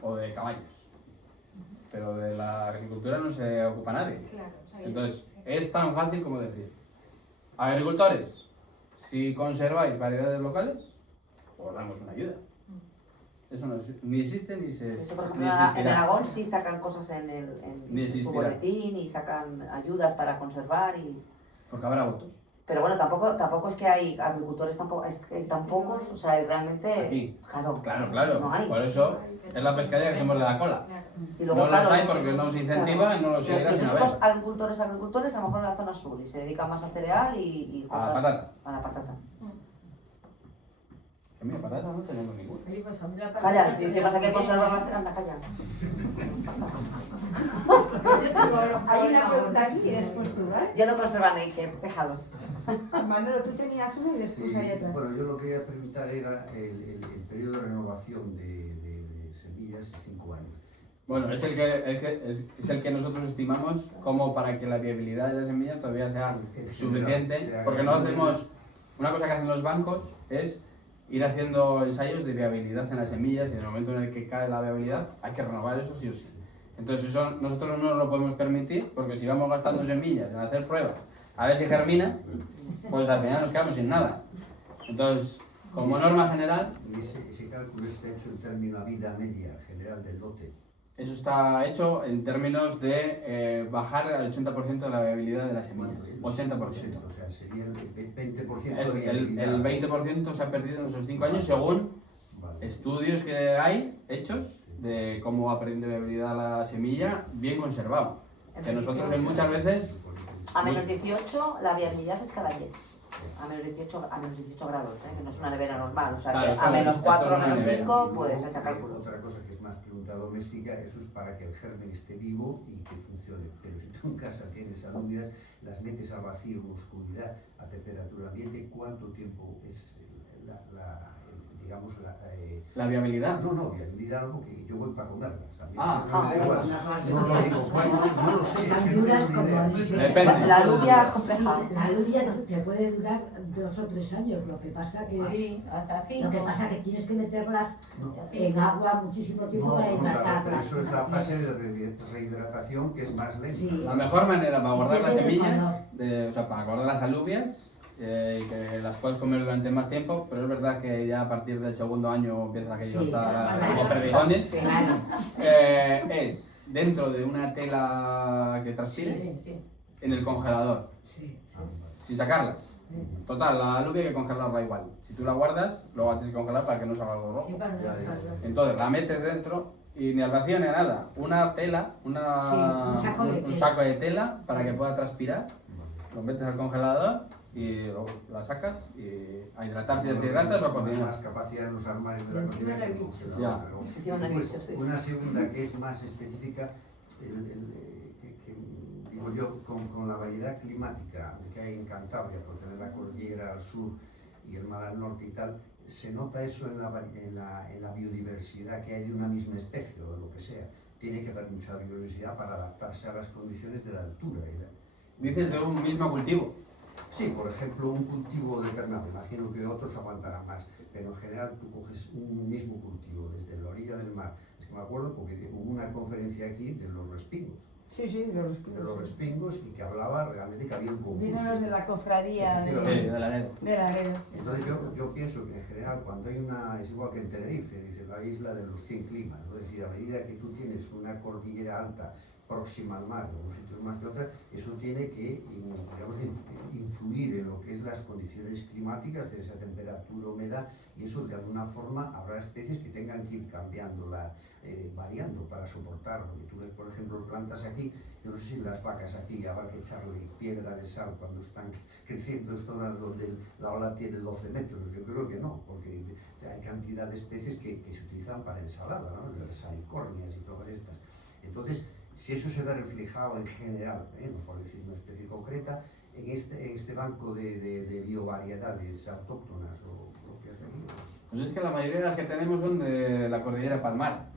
o de caballos. Pero de la agricultura no se ocupa nadie. Claro. O sea, Entonces, es tan fácil como decir, agricultores, si conserváis variedades locales, os damos una ayuda. Eso no, ni existe ni se Eso, por ni ejemplo, en existirá. Aragón sí sacan cosas en Ni su existirá. boletín y sacan ayudas para conservar y... Porque habrá votos. Pero bueno, tampoco es que hay agricultores, tampoco, es que tan pocos, o sea, realmente... Aquí. Claro, Claro. No hay. Por eso es la pescadería que se muerde la cola. Claro. Y luego, No claro, los hay porque no se incentiva y no los sigue los casi una únicos vez. agricultores, a lo mejor en la zona sur, y se dedican más a cereal y A cosas... la patata. A la patata. Que mira, patata no tenemos ninguna. Oye, pues a mí la Calla, patata si me te da pasa que muy bien. conservarlas, anda, calla. Yo tengo los Hay una problemas. pregunta aquí y después tú, ¿vale? Yo lo conservan y dije, déjalos. Manolo, tú tenías una y después Sí, hay otra. bueno, yo lo que quería preguntar era el periodo de renovación de semillas, 5 años. Bueno, es el que nosotros estimamos como para que la viabilidad de las semillas todavía sea suficiente, porque no hacemos... Una cosa que hacen los bancos es ir haciendo ensayos de viabilidad en las semillas y en el momento en el que cae la viabilidad hay que renovar eso sí o sí. Entonces eso nosotros no nos lo podemos permitir porque si vamos gastando semillas en hacer pruebas a ver si germina, pues al final nos quedamos sin nada. Entonces, como norma general, Y ese cálculo está hecho en términos de vida media general del lote. eso está hecho en términos de bajar al 80% de la viabilidad de las semillas. 80%. O sea, sería el 20% Es de el viabilidad. 20% se ha perdido en esos 5 años según Vale. estudios que hay hechos de cómo ha perdido viabilidad la semilla bien conservado. Que nosotros muchas veces A menos 18 la viabilidad es cada 10. A menos 18 grados, que no es una nevera normal. O sea, Claro, que a menos 4, esto es una menos nevera. 5, puedes echar cálculos. Otra cosa que es más pregunta doméstica, eso es para que el germen esté vivo y que funcione. Pero si tú en casa tienes alubias, las metes al vacío, en oscuridad, a temperatura ambiente, ¿cuánto tiempo es la viabilidad? No, viabilidad no, porque yo voy para comerlas también. Ah, no lo digo, no lo sé. Están duras como... Depende. La alubia es compleja. La alubia te puede durar 2 o 3 años, lo que pasa que... Sí, hasta 5. Lo que pasa que tienes que meterlas en agua muchísimo tiempo para Pero hidratarlas. eso es la fase de rehidratación que es más lenta. Sí. La mejor manera para guardar las Depende del semillas, o sea, para guardar las alubias, y que las puedes comer durante más tiempo, pero es verdad que ya a partir del segundo año empieza aquello Sí, está claro. como perdigones, Sí. Claro. es dentro de una tela que transpire, Sí. en el congelador, Sí. sin sacarlas. Total, la alubia hay que congelarla igual. Si tú la guardas, luego tienes que congelar para que no salga algo rojo. Sí, para no sacarlo. Entonces la metes dentro y ni al vacío ni a nada. Una tela, Sí, un saco de un tela. saco de tela para que pueda transpirar. Lo metes al congelador y luego la sacas y a hidratar si las hidratas o a cocinar. Más capacidad en los armarios de la Encima cocina no hay que bichos. congelador, Ya. pero Encima no hay después, bichos, sí. una segunda que es más específica, que digo yo, con la variedad climática que hay en Cantabria, por tener la cordillera al sur y el mar al norte y tal, se nota eso en la biodiversidad que hay de una misma especie o de lo que sea. Tiene que haber mucha biodiversidad para adaptarse a las condiciones de la altura. Dices de un mismo cultivo. Sí, por ejemplo, un cultivo determinado, imagino que otros aguantarán más, pero en general tú coges un mismo cultivo desde la orilla del mar. Es que me acuerdo porque hubo una conferencia aquí de los respingos. Sí, de los respingos. De los respingos y que hablaba realmente que había un concurso. Vino los de la cofradía Efectivamente. De la Anedo. de Laredo. Entonces yo pienso que en general cuando hay es igual que en Tenerife, dice la isla de los 100 climas, ¿no? Es decir, a medida que tú tienes una cordillera alta próxima al mar, unos sitios más que otros, eso tiene que, digamos, influir en lo que es las condiciones climáticas de esa temperatura, humedad, y eso de alguna forma habrá especies que tengan que ir cambiando, variando para soportarlo. Y tú ves, por ejemplo, plantas aquí, yo no sé si las vacas aquí habrá que echarle piedra de sal cuando están creciendo zonas donde la ola tiene 12 metros, yo creo que no, porque hay cantidad de especies que se utilizan para ensalada, ¿no? Las salicornias y todas estas. Entonces, si eso se ve reflejado en general, no por decir una especie concreta, en este banco de biovariedades autóctonas o propias de aquí. Pues es que la mayoría de las que tenemos son de la cordillera Palmar.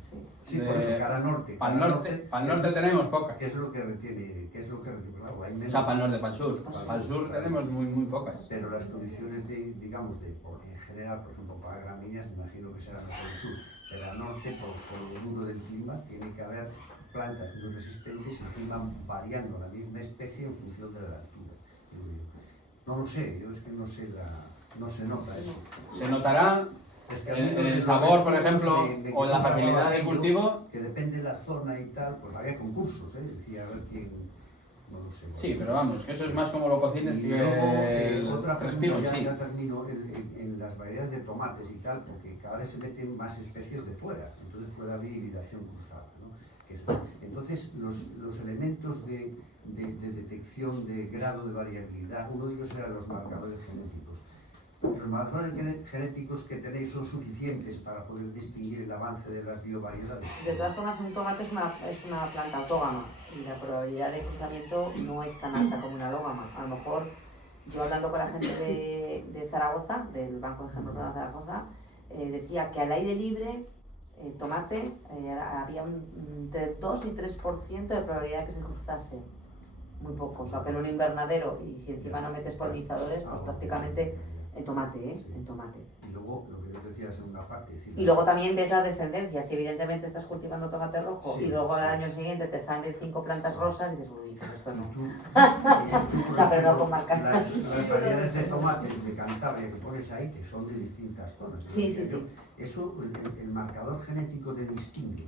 Sí, por eso, cara norte. Para el norte tenemos pocas. ¿Qué es lo que retiene? Claro, hay menos. O sea, para el norte, para el sur. Para el sur tenemos muy pocas. Pero las condiciones en general, por ejemplo, para gramíneas, me imagino que será mejor el sur. Pero al norte, por lo duro del clima, tiene que haber plantas muy resistentes y que van variando la misma especie en función de la altura. No lo sé, yo es que no se nota eso. Se notará Es que en el sabor, por ejemplo, o en la fertilidad del cultivo. Que depende de la zona y tal, pues había concursos, decía a ver quién, no lo sé. Sí, pero vamos, que eso es más como lo cocines Y que luego, otra el pregunta, respiro en sí. ya termino, en las variedades de tomates y tal, porque cada vez se meten más especies de fuera, entonces puede haber hibridación cruzada, ¿no? Entonces, los elementos de detección de grado de variabilidad, uno de ellos eran los marcadores genéticos. ¿Los marcadores genéticos que tenéis son suficientes para poder distinguir el avance de las biovariedades? De todas formas, un tomate es una planta autógama y la probabilidad de cruzamiento no es tan alta como una alógama. A lo mejor, yo hablando con la gente de Zaragoza, del Banco de Ejemplos de Zaragoza, decía que al aire libre el tomate había entre 2 y 3% de probabilidad de que se cruzase. Muy poco, o sea, que en un invernadero, y si encima no metes polinizadores, pues prácticamente el tomate, el tomate. Y luego, lo que yo decía, la segunda parte. Y luego también ves la descendencia. Si evidentemente estás cultivando tomate rojo y luego al año siguiente te salen 5 plantas rosas y dices, uy, pues esto no. O sea, pero no con marca. Las variedades de tomates de Cantabria que pones ahí, que son de distintas zonas. Sí. Eso, el marcador genético de distingue.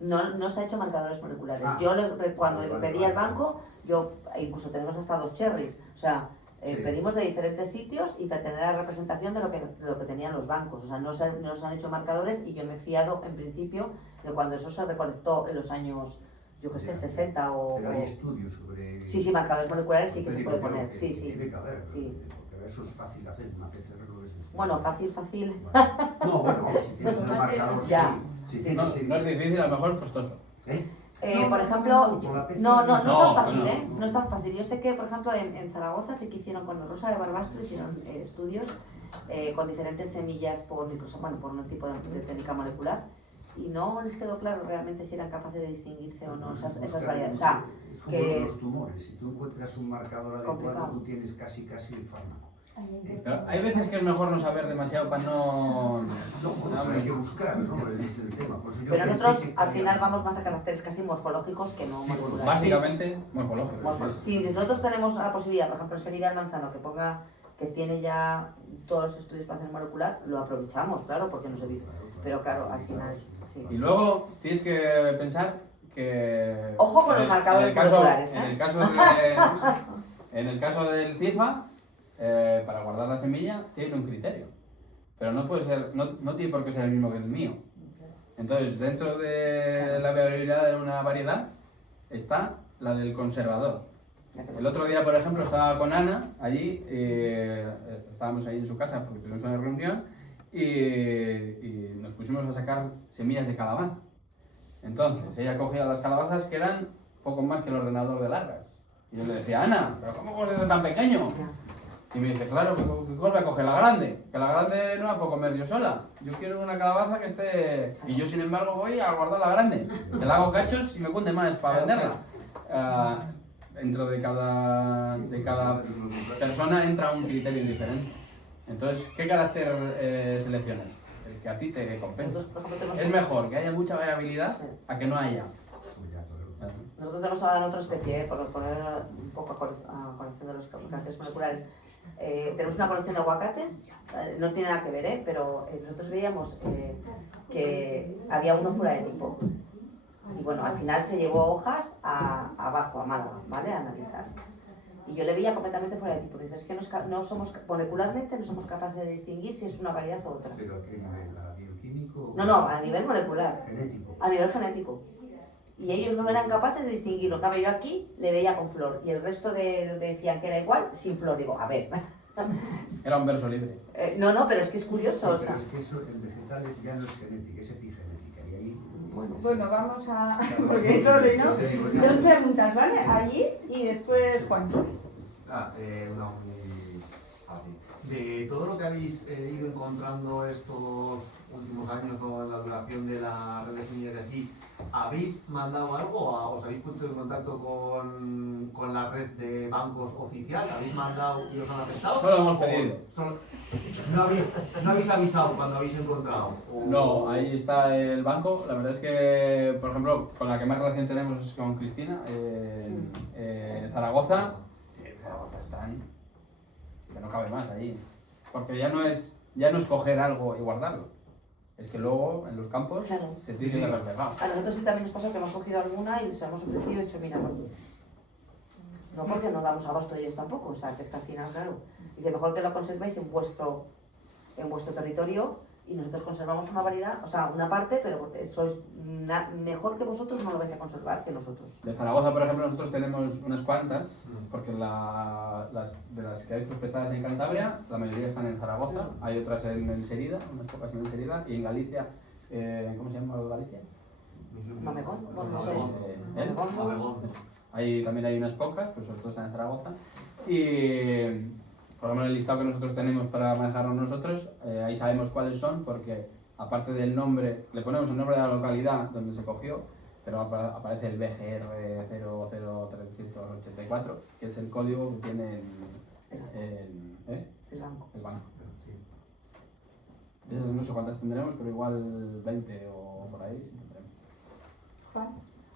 No se ha hecho marcadores moleculares. Yo cuando pedí al banco, incluso tenemos hasta 2 cherries. O sea, pedimos de diferentes sitios y para tener la representación de lo que tenían los bancos. O sea, no se han hecho marcadores y yo me he fiado en principio de cuando eso se recolectó en los años yo qué sé, Ya. 60 o... Pero hay estudios sobre... Sí, marcadores moleculares sí que se Digo puede yo poner, que sí. Tiene que haber, Sí. porque eso es fácil hacer, una PCR no es... Bueno, fácil. No, bueno, si tienes un marcador, Ya. sí. Sí, Sí, No, sí. no es difícil, a lo mejor es costoso. ¿Eh? Por ejemplo, con la PCR no es tan no, fácil, bueno. ¿eh? No es tan fácil. Yo sé que, por ejemplo, en Zaragoza sí que hicieron con Rosa de Barbastro, hicieron estudios con diferentes semillas por un tipo de técnica molecular, y no les quedó claro realmente si eran capaces de distinguirse o no esas variedades. O sea, es como que- los tumores, si tú encuentras un marcador adecuado, Complicado. tú tienes casi el fármaco. Pero hay veces que es mejor no saber demasiado para no... No, bueno, pero hay que buscar, ¿no? Ese es el tema. Por eso yo pero pensé nosotros que al estaría final más. vamos más a caracteres casi morfológicos que no Sí, moleculares. Básicamente, morfológico. Si nosotros tenemos la posibilidad, por ejemplo, Serida del Manzano, que tiene ya todos los estudios para hacer molecular, lo aprovechamos, claro, porque nos evita. Pero claro, al final, sí. Y luego tienes que pensar que... Ojo con los marcadores moleculares, ¿eh? En el caso del CIFA, para guardar la semilla, tiene un criterio. Pero no puede ser, no tiene por qué ser el mismo que el mío. Entonces, dentro de la variabilidad de una variedad, está la del conservador. El otro día, por ejemplo, estaba con Ana allí, estábamos ahí en su casa porque tuvimos una reunión y nos pusimos a sacar semillas de calabaza. Entonces, ella cogía las calabazas que eran poco más que el ordenador de largas. Y yo le decía, Ana, ¿pero cómo coges eso tan pequeño? Y me dice, claro, ¿qué voy a coger? La grande. Que la grande no la puedo comer yo sola. Yo quiero una calabaza que esté... Y yo, sin embargo, voy a guardar la grande. Que la hago cachos y me cunde más para venderla. Dentro de cada persona entra un criterio diferente. Entonces, ¿qué carácter seleccionas? El que a ti te compensa. Nosotros, por ejemplo, tenemos Es mejor que haya mucha variabilidad Sí. a que no haya. Nosotros tenemos ahora en otra especie, por poner un poco a colección de los caracteres moleculares. Tenemos una colección de aguacates, no tiene nada que ver, pero nosotros veíamos que había uno fuera de tipo. Y bueno, al final se llevó hojas abajo, a Málaga, ¿vale? A analizar. Y yo le veía completamente fuera de tipo. Me dice, es que no somos, molecularmente no somos capaces de distinguir si es una variedad o otra. ¿Pero a qué nivel? ¿A bioquímico? No, a nivel molecular. Genético. A nivel genético. Y ellos no eran capaces de distinguirlo. Claro, yo aquí le veía con flor y el resto decían que era igual sin flor. Digo, a ver. Era un verso libre. No, pero es que es curioso. Sí, o sea, pero es que eso en vegetales ya no es genética, es epigenética. Y ahí... Bueno, vamos a... Claro, Porque sí, es sobre, ¿no? te digo, Dos preguntas, ¿vale? Allí y después Juan. Una muy fácil. De todo lo que habéis ido encontrando estos últimos años o en la duración de la red de semillas y así, ¿habéis mandado algo o os habéis puesto en contacto con la red de bancos oficial? ¿Habéis mandado y os han aceptado? Solo hemos ¿O pedido. ¿No habéis avisado cuando habéis encontrado? ¿O- No, ahí está el banco. La verdad es que, por ejemplo, con la que más relación tenemos es con Cristina, en Zaragoza. En Zaragoza están, que no cabe más allí. Porque ya no es coger algo y guardarlo. Es que luego en los campos Claro. se tiene que reflejar. a nosotros sí también nos pasó que hemos cogido alguna y les hemos ofrecido y dicho, mira, no porque no damos abasto ellos tampoco. O sea, que es que al final, claro, dice, mejor que lo conservéis en vuestro territorio y nosotros conservamos una variedad, o sea, una parte, pero porque sois mejor que vosotros, no lo vais a conservar que nosotros. De Zaragoza, por ejemplo, nosotros tenemos unas cuantas, porque de las que hay prospectadas en Cantabria, la mayoría están en Zaragoza, hay otras en Serida, unas pocas en Serida, y en Galicia, ¿cómo se llama Galicia? Mamegón, bueno, no sé. Abegón. Ahí también hay unas pocas, pues sobre todo están en Zaragoza. Y por lo menos el listado que nosotros tenemos para manejarlo nosotros, ahí sabemos cuáles son, porque aparte del nombre, le ponemos el nombre de la localidad donde se cogió, pero aparece el BGR 00384, que es el código que tiene El banco. el banco. De esas no sé cuántas tendremos, pero igual 20 o por ahí sí tendremos. Juan.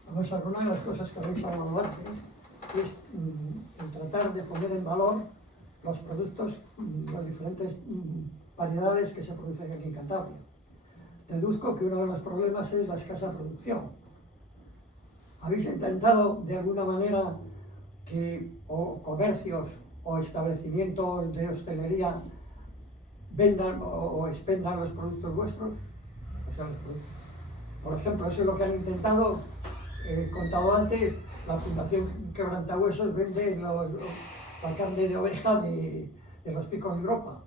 Vamos a ver, una de las cosas que habéis hablado antes es el tratar de poner en valor los productos, las diferentes variedades que se producen aquí en Cantabria. Deduzco que uno de los problemas es la escasa producción. ¿Habéis intentado de alguna manera que o comercios o establecimientos de hostelería vendan o expendan los productos vuestros? O sea, los productos. Por ejemplo, eso es lo que han intentado he contado antes, la Fundación Quebrantahuesos vende la carne de oveja de los Picos de Europa.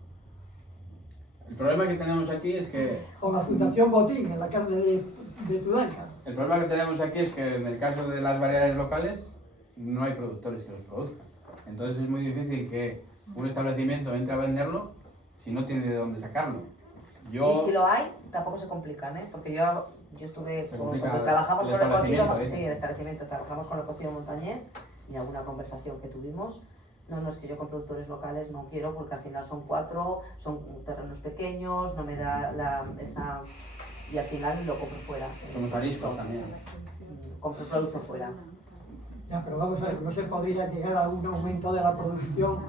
El problema que tenemos aquí es que... O la Fundación Botín, en la carne de Tudanca. El problema que tenemos aquí es que en el caso de las variedades locales no hay productores que los produzcan. Entonces es muy difícil que un establecimiento entre a venderlo si no tiene de dónde sacarlo. Y si lo hay, tampoco se complican, ¿eh? Porque yo estuve, cuando trabajamos con el cocido, sí, el establecimiento, trabajamos con el cocido montañés y alguna conversación que tuvimos, no, es que yo con productores locales no quiero porque al final son 4, son terrenos pequeños, no me da esa... y al final lo compro fuera. Somos ariscos también. Compro el producto fuera. Ya, pero vamos a ver, ¿no se podría llegar a un aumento de la producción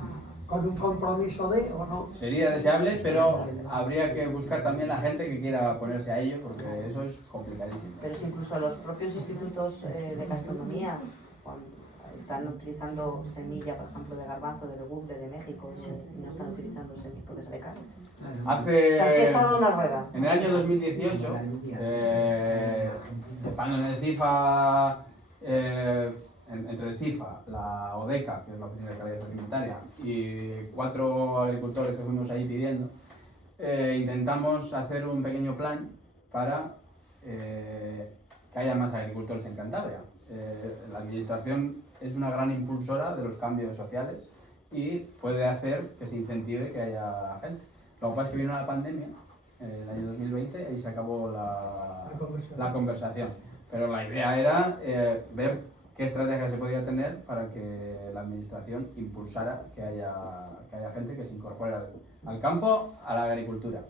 con un compromiso de, o no? Sería deseable, pero habría que buscar también la gente que quiera ponerse a ello, porque eso es complicadísimo. Pero es incluso los propios institutos de gastronomía, cuando están utilizando semilla, por ejemplo, de garbanzo, de legumbre de México, y no están utilizando semilla porque sale caro. O sea, es que es toda una rueda. En el año 2018, estando en el CIFA, entre el CIFA, la ODECA, que es la Oficina de Calidad Alimentaria, y 4 agricultores que fuimos ahí pidiendo, intentamos hacer un pequeño plan para que haya más agricultores en Cantabria. La administración es una gran impulsora de los cambios sociales y puede hacer que se incentive que haya gente. Lo que pasa es que vino la pandemia, en el año 2020, y se acabó la conversación. Pero la idea era ver qué estrategia se podía tener para que la administración impulsara que haya gente que se incorpore al campo, a la agricultura.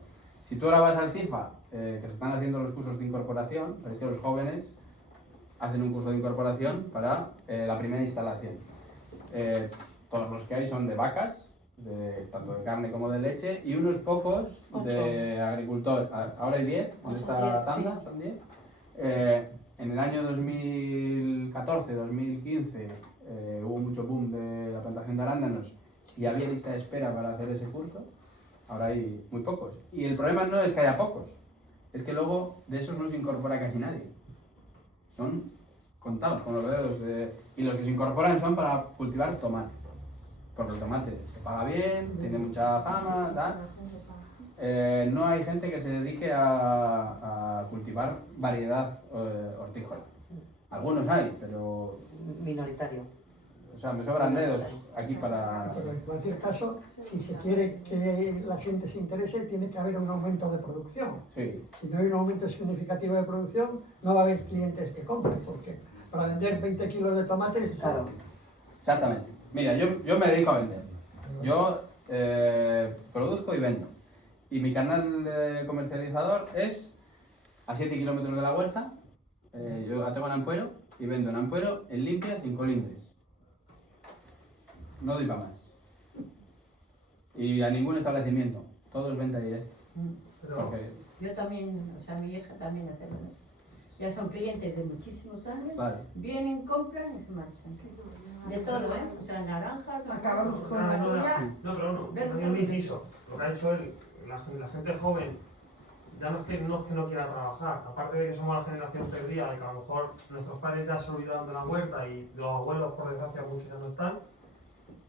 Si tú ahora vas al CIFA, que se están haciendo los cursos de incorporación, es que los jóvenes hacen un curso de incorporación para la primera instalación. Todos los que hay son de vacas, tanto de carne como de leche, y unos pocos de agricultores. Ahora hay 10, en esta tanda son 10. En el año 2014-2015 hubo mucho boom de la plantación de arándanos y había lista de espera para hacer ese curso. Ahora hay muy pocos. Y el problema no es que haya pocos, es que luego de esos no se incorpora casi nadie. Son contados con los dedos. Y los que se incorporan son para cultivar tomate. Porque el tomate se paga bien, tiene mucha fama, tal. No hay gente que se dedique a cultivar variedad hortícola. Algunos hay, pero... Minoritario. O sea, me sobran dedos aquí para... Pero en cualquier caso, si se quiere que la gente se interese, tiene que haber un aumento de producción. Sí. Si no hay un aumento significativo de producción, no va a haber clientes que compren, porque para vender 20 kilos de tomates... Claro. Exactamente. Mira, yo me dedico a vender. Yo produzco y vendo. Y mi canal de comercializador es a 7 kilómetros de la huerta. Yo la tengo en Ampuero y vendo en Ampuero, en Limpias y en Colindres. No doy para más. Y a ningún establecimiento. Todo es venta directa. Porque... Yo también, o sea, mi hija también hace lo mismo. Ya son clientes de muchísimos años, Vale. vienen, compran y se marchan. De todo, ¿eh? O sea, naranjas... Acabamos con la tuya. No, pero no, hay un inciso. Lo que ha hecho él, la gente joven, ya no es que no quiera trabajar, aparte de que somos la generación perdida, de que a lo mejor nuestros padres ya se olvidaron de la huerta y los abuelos, por desgracia, muchos ya no están.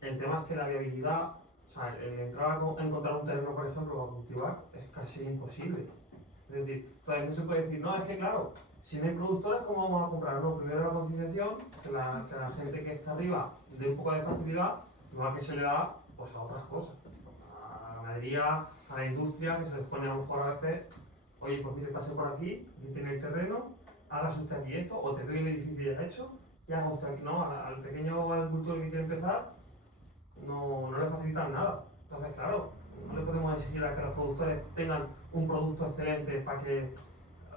El tema es que la viabilidad, o sea, entrar a encontrar un terreno, por ejemplo, para cultivar, es casi imposible. Es decir, todavía no se puede decir, no, es que claro, si no hay productores, ¿cómo vamos a comprar? No, primero la concienciación, que la gente que está arriba dé un poco de facilidad, no a que se le da pues, a otras cosas. A la ganadería, a la industria, que se les pone a lo mejor a veces, oye, pues mire, pase por aquí, aquí tiene el terreno, hágase usted aquí esto, o te doy el edificio ya hecho, y haga usted aquí. No, al pequeño agricultor que quiere empezar, no le facilitan nada. Entonces, claro, no le podemos exigir a que los productores tengan un producto excelente para que,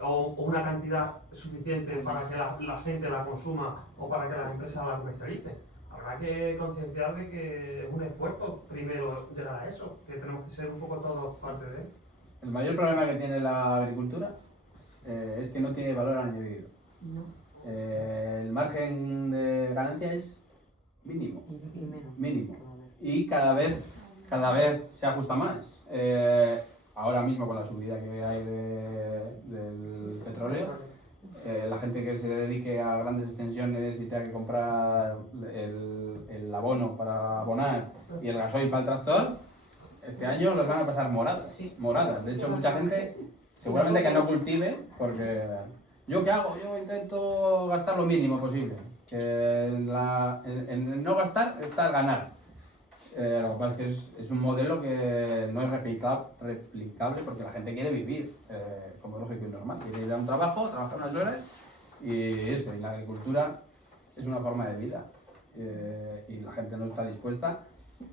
o una cantidad suficiente para que la gente la consuma o para que las empresas la comercialicen. Habrá que concienciar de que es un esfuerzo primero llegar a eso, que tenemos que ser un poco todos parte de él. El mayor problema que tiene la agricultura es que no tiene valor añadido. No. El margen de ganancia es mínimo. Y menos. Mínimo. Y cada vez se ajusta más. Ahora mismo con la subida que hay del petróleo, la gente que se dedique a grandes extensiones y tenga que comprar el abono para abonar y el gasoil para el tractor, este año los van a pasar moradas. Moradas. De hecho, mucha gente seguramente que no cultive, porque ¿yo qué hago? Yo intento gastar lo mínimo posible. Que en no gastar está el ganar. Lo que pasa es que es un modelo que no es replicable porque la gente quiere vivir como lógico y normal. Quiere ir a un trabajo, trabajar unas horas y eso. Y la agricultura es una forma de vida. Y la gente no está dispuesta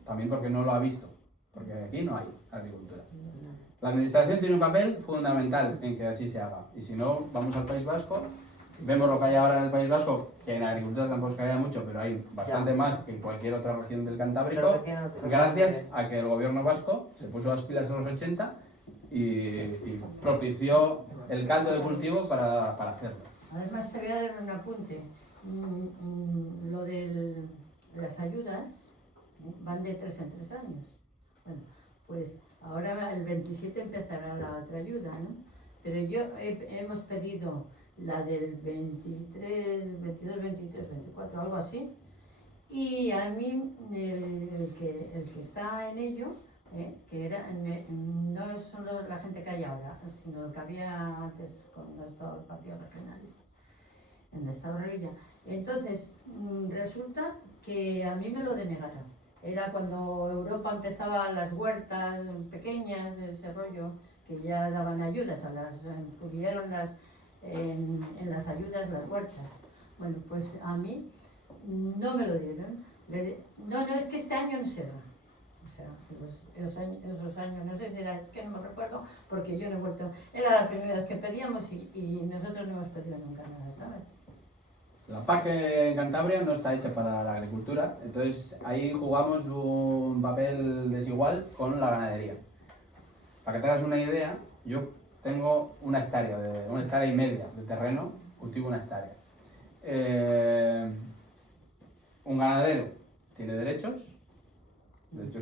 también porque no lo ha visto. Porque aquí no hay agricultura. La administración tiene un papel fundamental en que así se haga. Y si no, vamos al País Vasco. Vemos lo que hay ahora en el País Vasco, que en agricultura tampoco es que haya mucho, pero hay bastante más que en cualquier otra región del Cantábrico, gracias a que el gobierno vasco se puso las pilas en los 80 y propició el caldo de cultivo para hacerlo. Además, te voy a dar un apunte. Lo de las ayudas van de 3 en 3 años. Bueno, pues ahora el 27 empezará la otra ayuda, ¿no? Pero hemos pedido la del 23, 22, 23, 24, algo así. Y a mí, el que está en ello, que era, no es solo la gente que hay ahora, sino lo que había antes cuando estaba el partido regional, en esta Revilla. Entonces, resulta que a mí me lo denegaron. Era cuando Europa empezaba las huertas pequeñas, ese rollo, que ya daban ayudas, incluyeron en las ayudas las huertas. Bueno, pues a mí no me lo dieron. No, es que este año no se da. O sea, esos años, no sé si era, es que no me recuerdo, porque yo no he vuelto. Era la primera vez que pedíamos y nosotros no hemos pedido nunca nada, ¿sabes? La PAC en Cantabria no está hecha para la agricultura, entonces ahí jugamos un papel desigual con la ganadería. Para que te hagas una idea, yo tengo 1 hectárea, 1,5 hectáreas de terreno, cultivo 1 hectárea. Un ganadero tiene derechos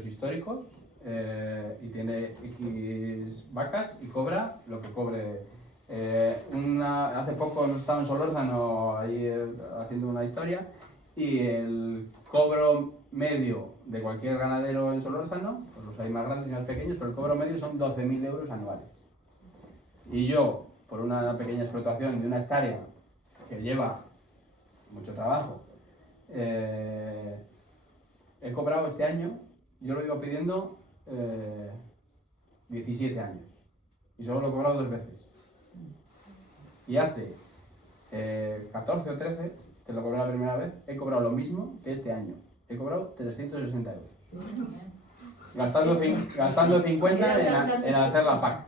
históricos, y tiene X vacas y cobra lo que cobre. Hace poco hemos estado en Solórzano ahí haciendo una historia y el cobro medio de cualquier ganadero en Solórzano, pues los hay más grandes y más pequeños, pero el cobro medio son 12.000 euros anuales. Y yo, por una pequeña explotación de 1 hectárea que lleva mucho trabajo, he cobrado este año, yo lo iba pidiendo 17 años y solo lo he cobrado 2 veces. Y hace 14 o 13, que lo cobré la primera vez, he cobrado lo mismo que este año. He cobrado 360 euros. Gastando 50 en hacer la PAC.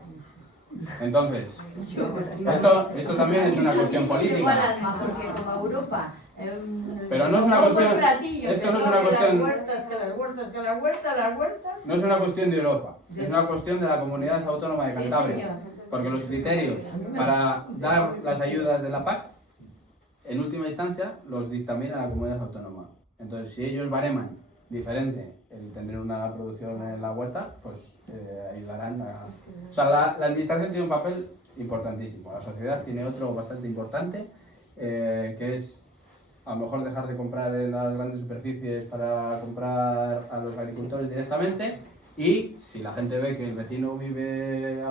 Entonces, esto también es una cuestión política. Porque como Europa, pero no es una cuestión. Esto no es una cuestión. No es una cuestión de Europa. Es una cuestión de la Comunidad Autónoma de Cantabria. Porque los criterios para dar las ayudas de la PAC, en última instancia, los dictamina la Comunidad Autónoma. Entonces, si ellos bareman diferente el tener una producción en la huerta, pues ayudarán a... O sea, la administración tiene un papel importantísimo. La sociedad tiene otro bastante importante, que es a lo mejor dejar de comprar en las grandes superficies para comprar a los agricultores directamente, y si la gente ve que el vecino vive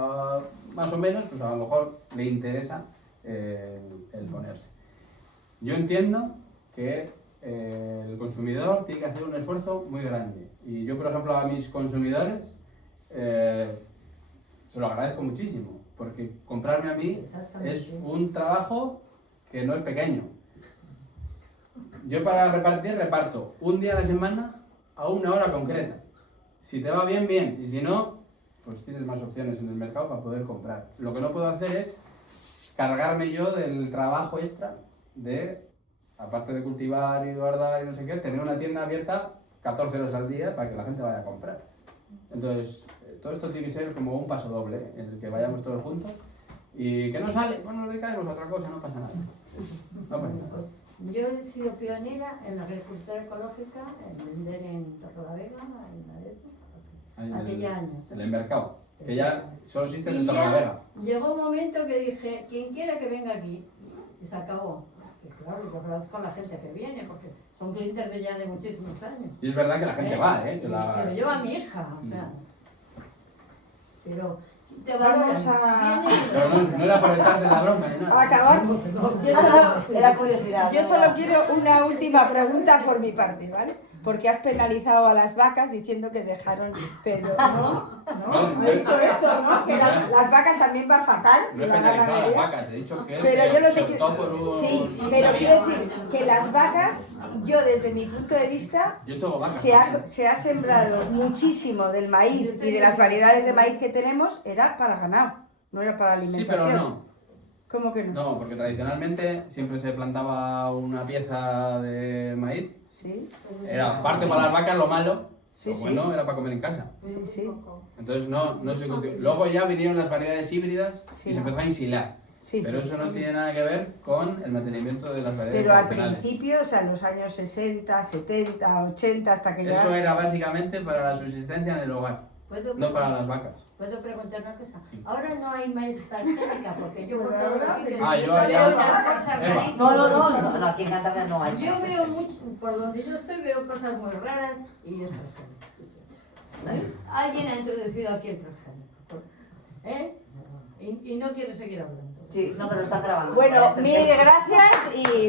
más o menos, pues a lo mejor le interesa el ponerse. Yo entiendo que el consumidor tiene que hacer un esfuerzo muy grande. Y yo, por ejemplo, a mis consumidores se lo agradezco muchísimo, porque comprarme a mí es un trabajo que no es pequeño. Yo para repartir, reparto un día a la semana a una hora concreta. Si te va bien, bien, y si no, pues tienes más opciones en el mercado para poder comprar. Lo que no puedo hacer es cargarme yo del trabajo extra de, aparte de cultivar y guardar y no sé qué, tener una tienda abierta 14 horas al día para que la gente vaya a comprar. Entonces, todo esto tiene que ser como un paso doble, en el que vayamos todos juntos, y que no sale, bueno, nos dedicamos a otra cosa, no pasa nada. No pasa nada. Yo he sido pionera en la agricultura ecológica, en vender en Torrelavega, en Madeto, hace ya años. En el mercado, que ya solo existe en Torrelavega. Llegó un momento que dije, quien quiera que venga aquí, y se acabó. Y claro, yo conozco a la gente que viene, porque son clientes de ya de muchísimos años. Y es verdad que la gente va, ¿eh? Que Que lo lleva mi hija, o sea. Pero te Vamos valoran. a- Vienen y Pero no era por echarte la broma ni A nada. acabar. Era curiosidad. Yo ¿no? solo quiero una última pregunta por mi parte, ¿vale? Porque has penalizado a las vacas diciendo que dejaron pelo, ¿no? No, Ha dicho esto, ¿no? Que las vacas también va fatal. No he la penalizado a las ganadería. vacas, he dicho que Pero yo lo se que optó por un... Sí, una pero vía. quiero decir que las vacas, yo desde mi punto de vista, Yo tengo vacas se ha también. sembrado muchísimo del maíz y de las variedades de maíz que tenemos, era para ganado, no era para Sí, alimentación. pero no. ¿Cómo que no? No, porque tradicionalmente siempre se plantaba una pieza de maíz. Sí, Era parte para las vacas lo malo, Sí, lo sí. bueno era para comer en casa. sí, sí. Entonces no se cultivó. Luego ya vinieron las variedades híbridas Sí. y se empezó a insilar. Sí. Pero eso no tiene nada que ver con el mantenimiento de las variedades Pero al tradicionales. principio, o sea, en los años 60, 70, 80, hasta que ya... Eso era básicamente para la subsistencia en el hogar, ¿Puedo no para las vacas. ¿Puedo preguntar una cosa? Sí. Ahora no hay maíz transgénica, porque yo por todos los sitios Yo veo allá- unas cosas Eva. rarísimas. No, aquí en Cantabria no hay. Yo veo mucho, por donde yo estoy veo cosas muy raras y estas también. Alguien ha introducido aquí el transgénico, ¿eh? Y no quiero seguir hablando. Sí, no, pero está grabando. Bueno, Vaya a ser mil que- gracias y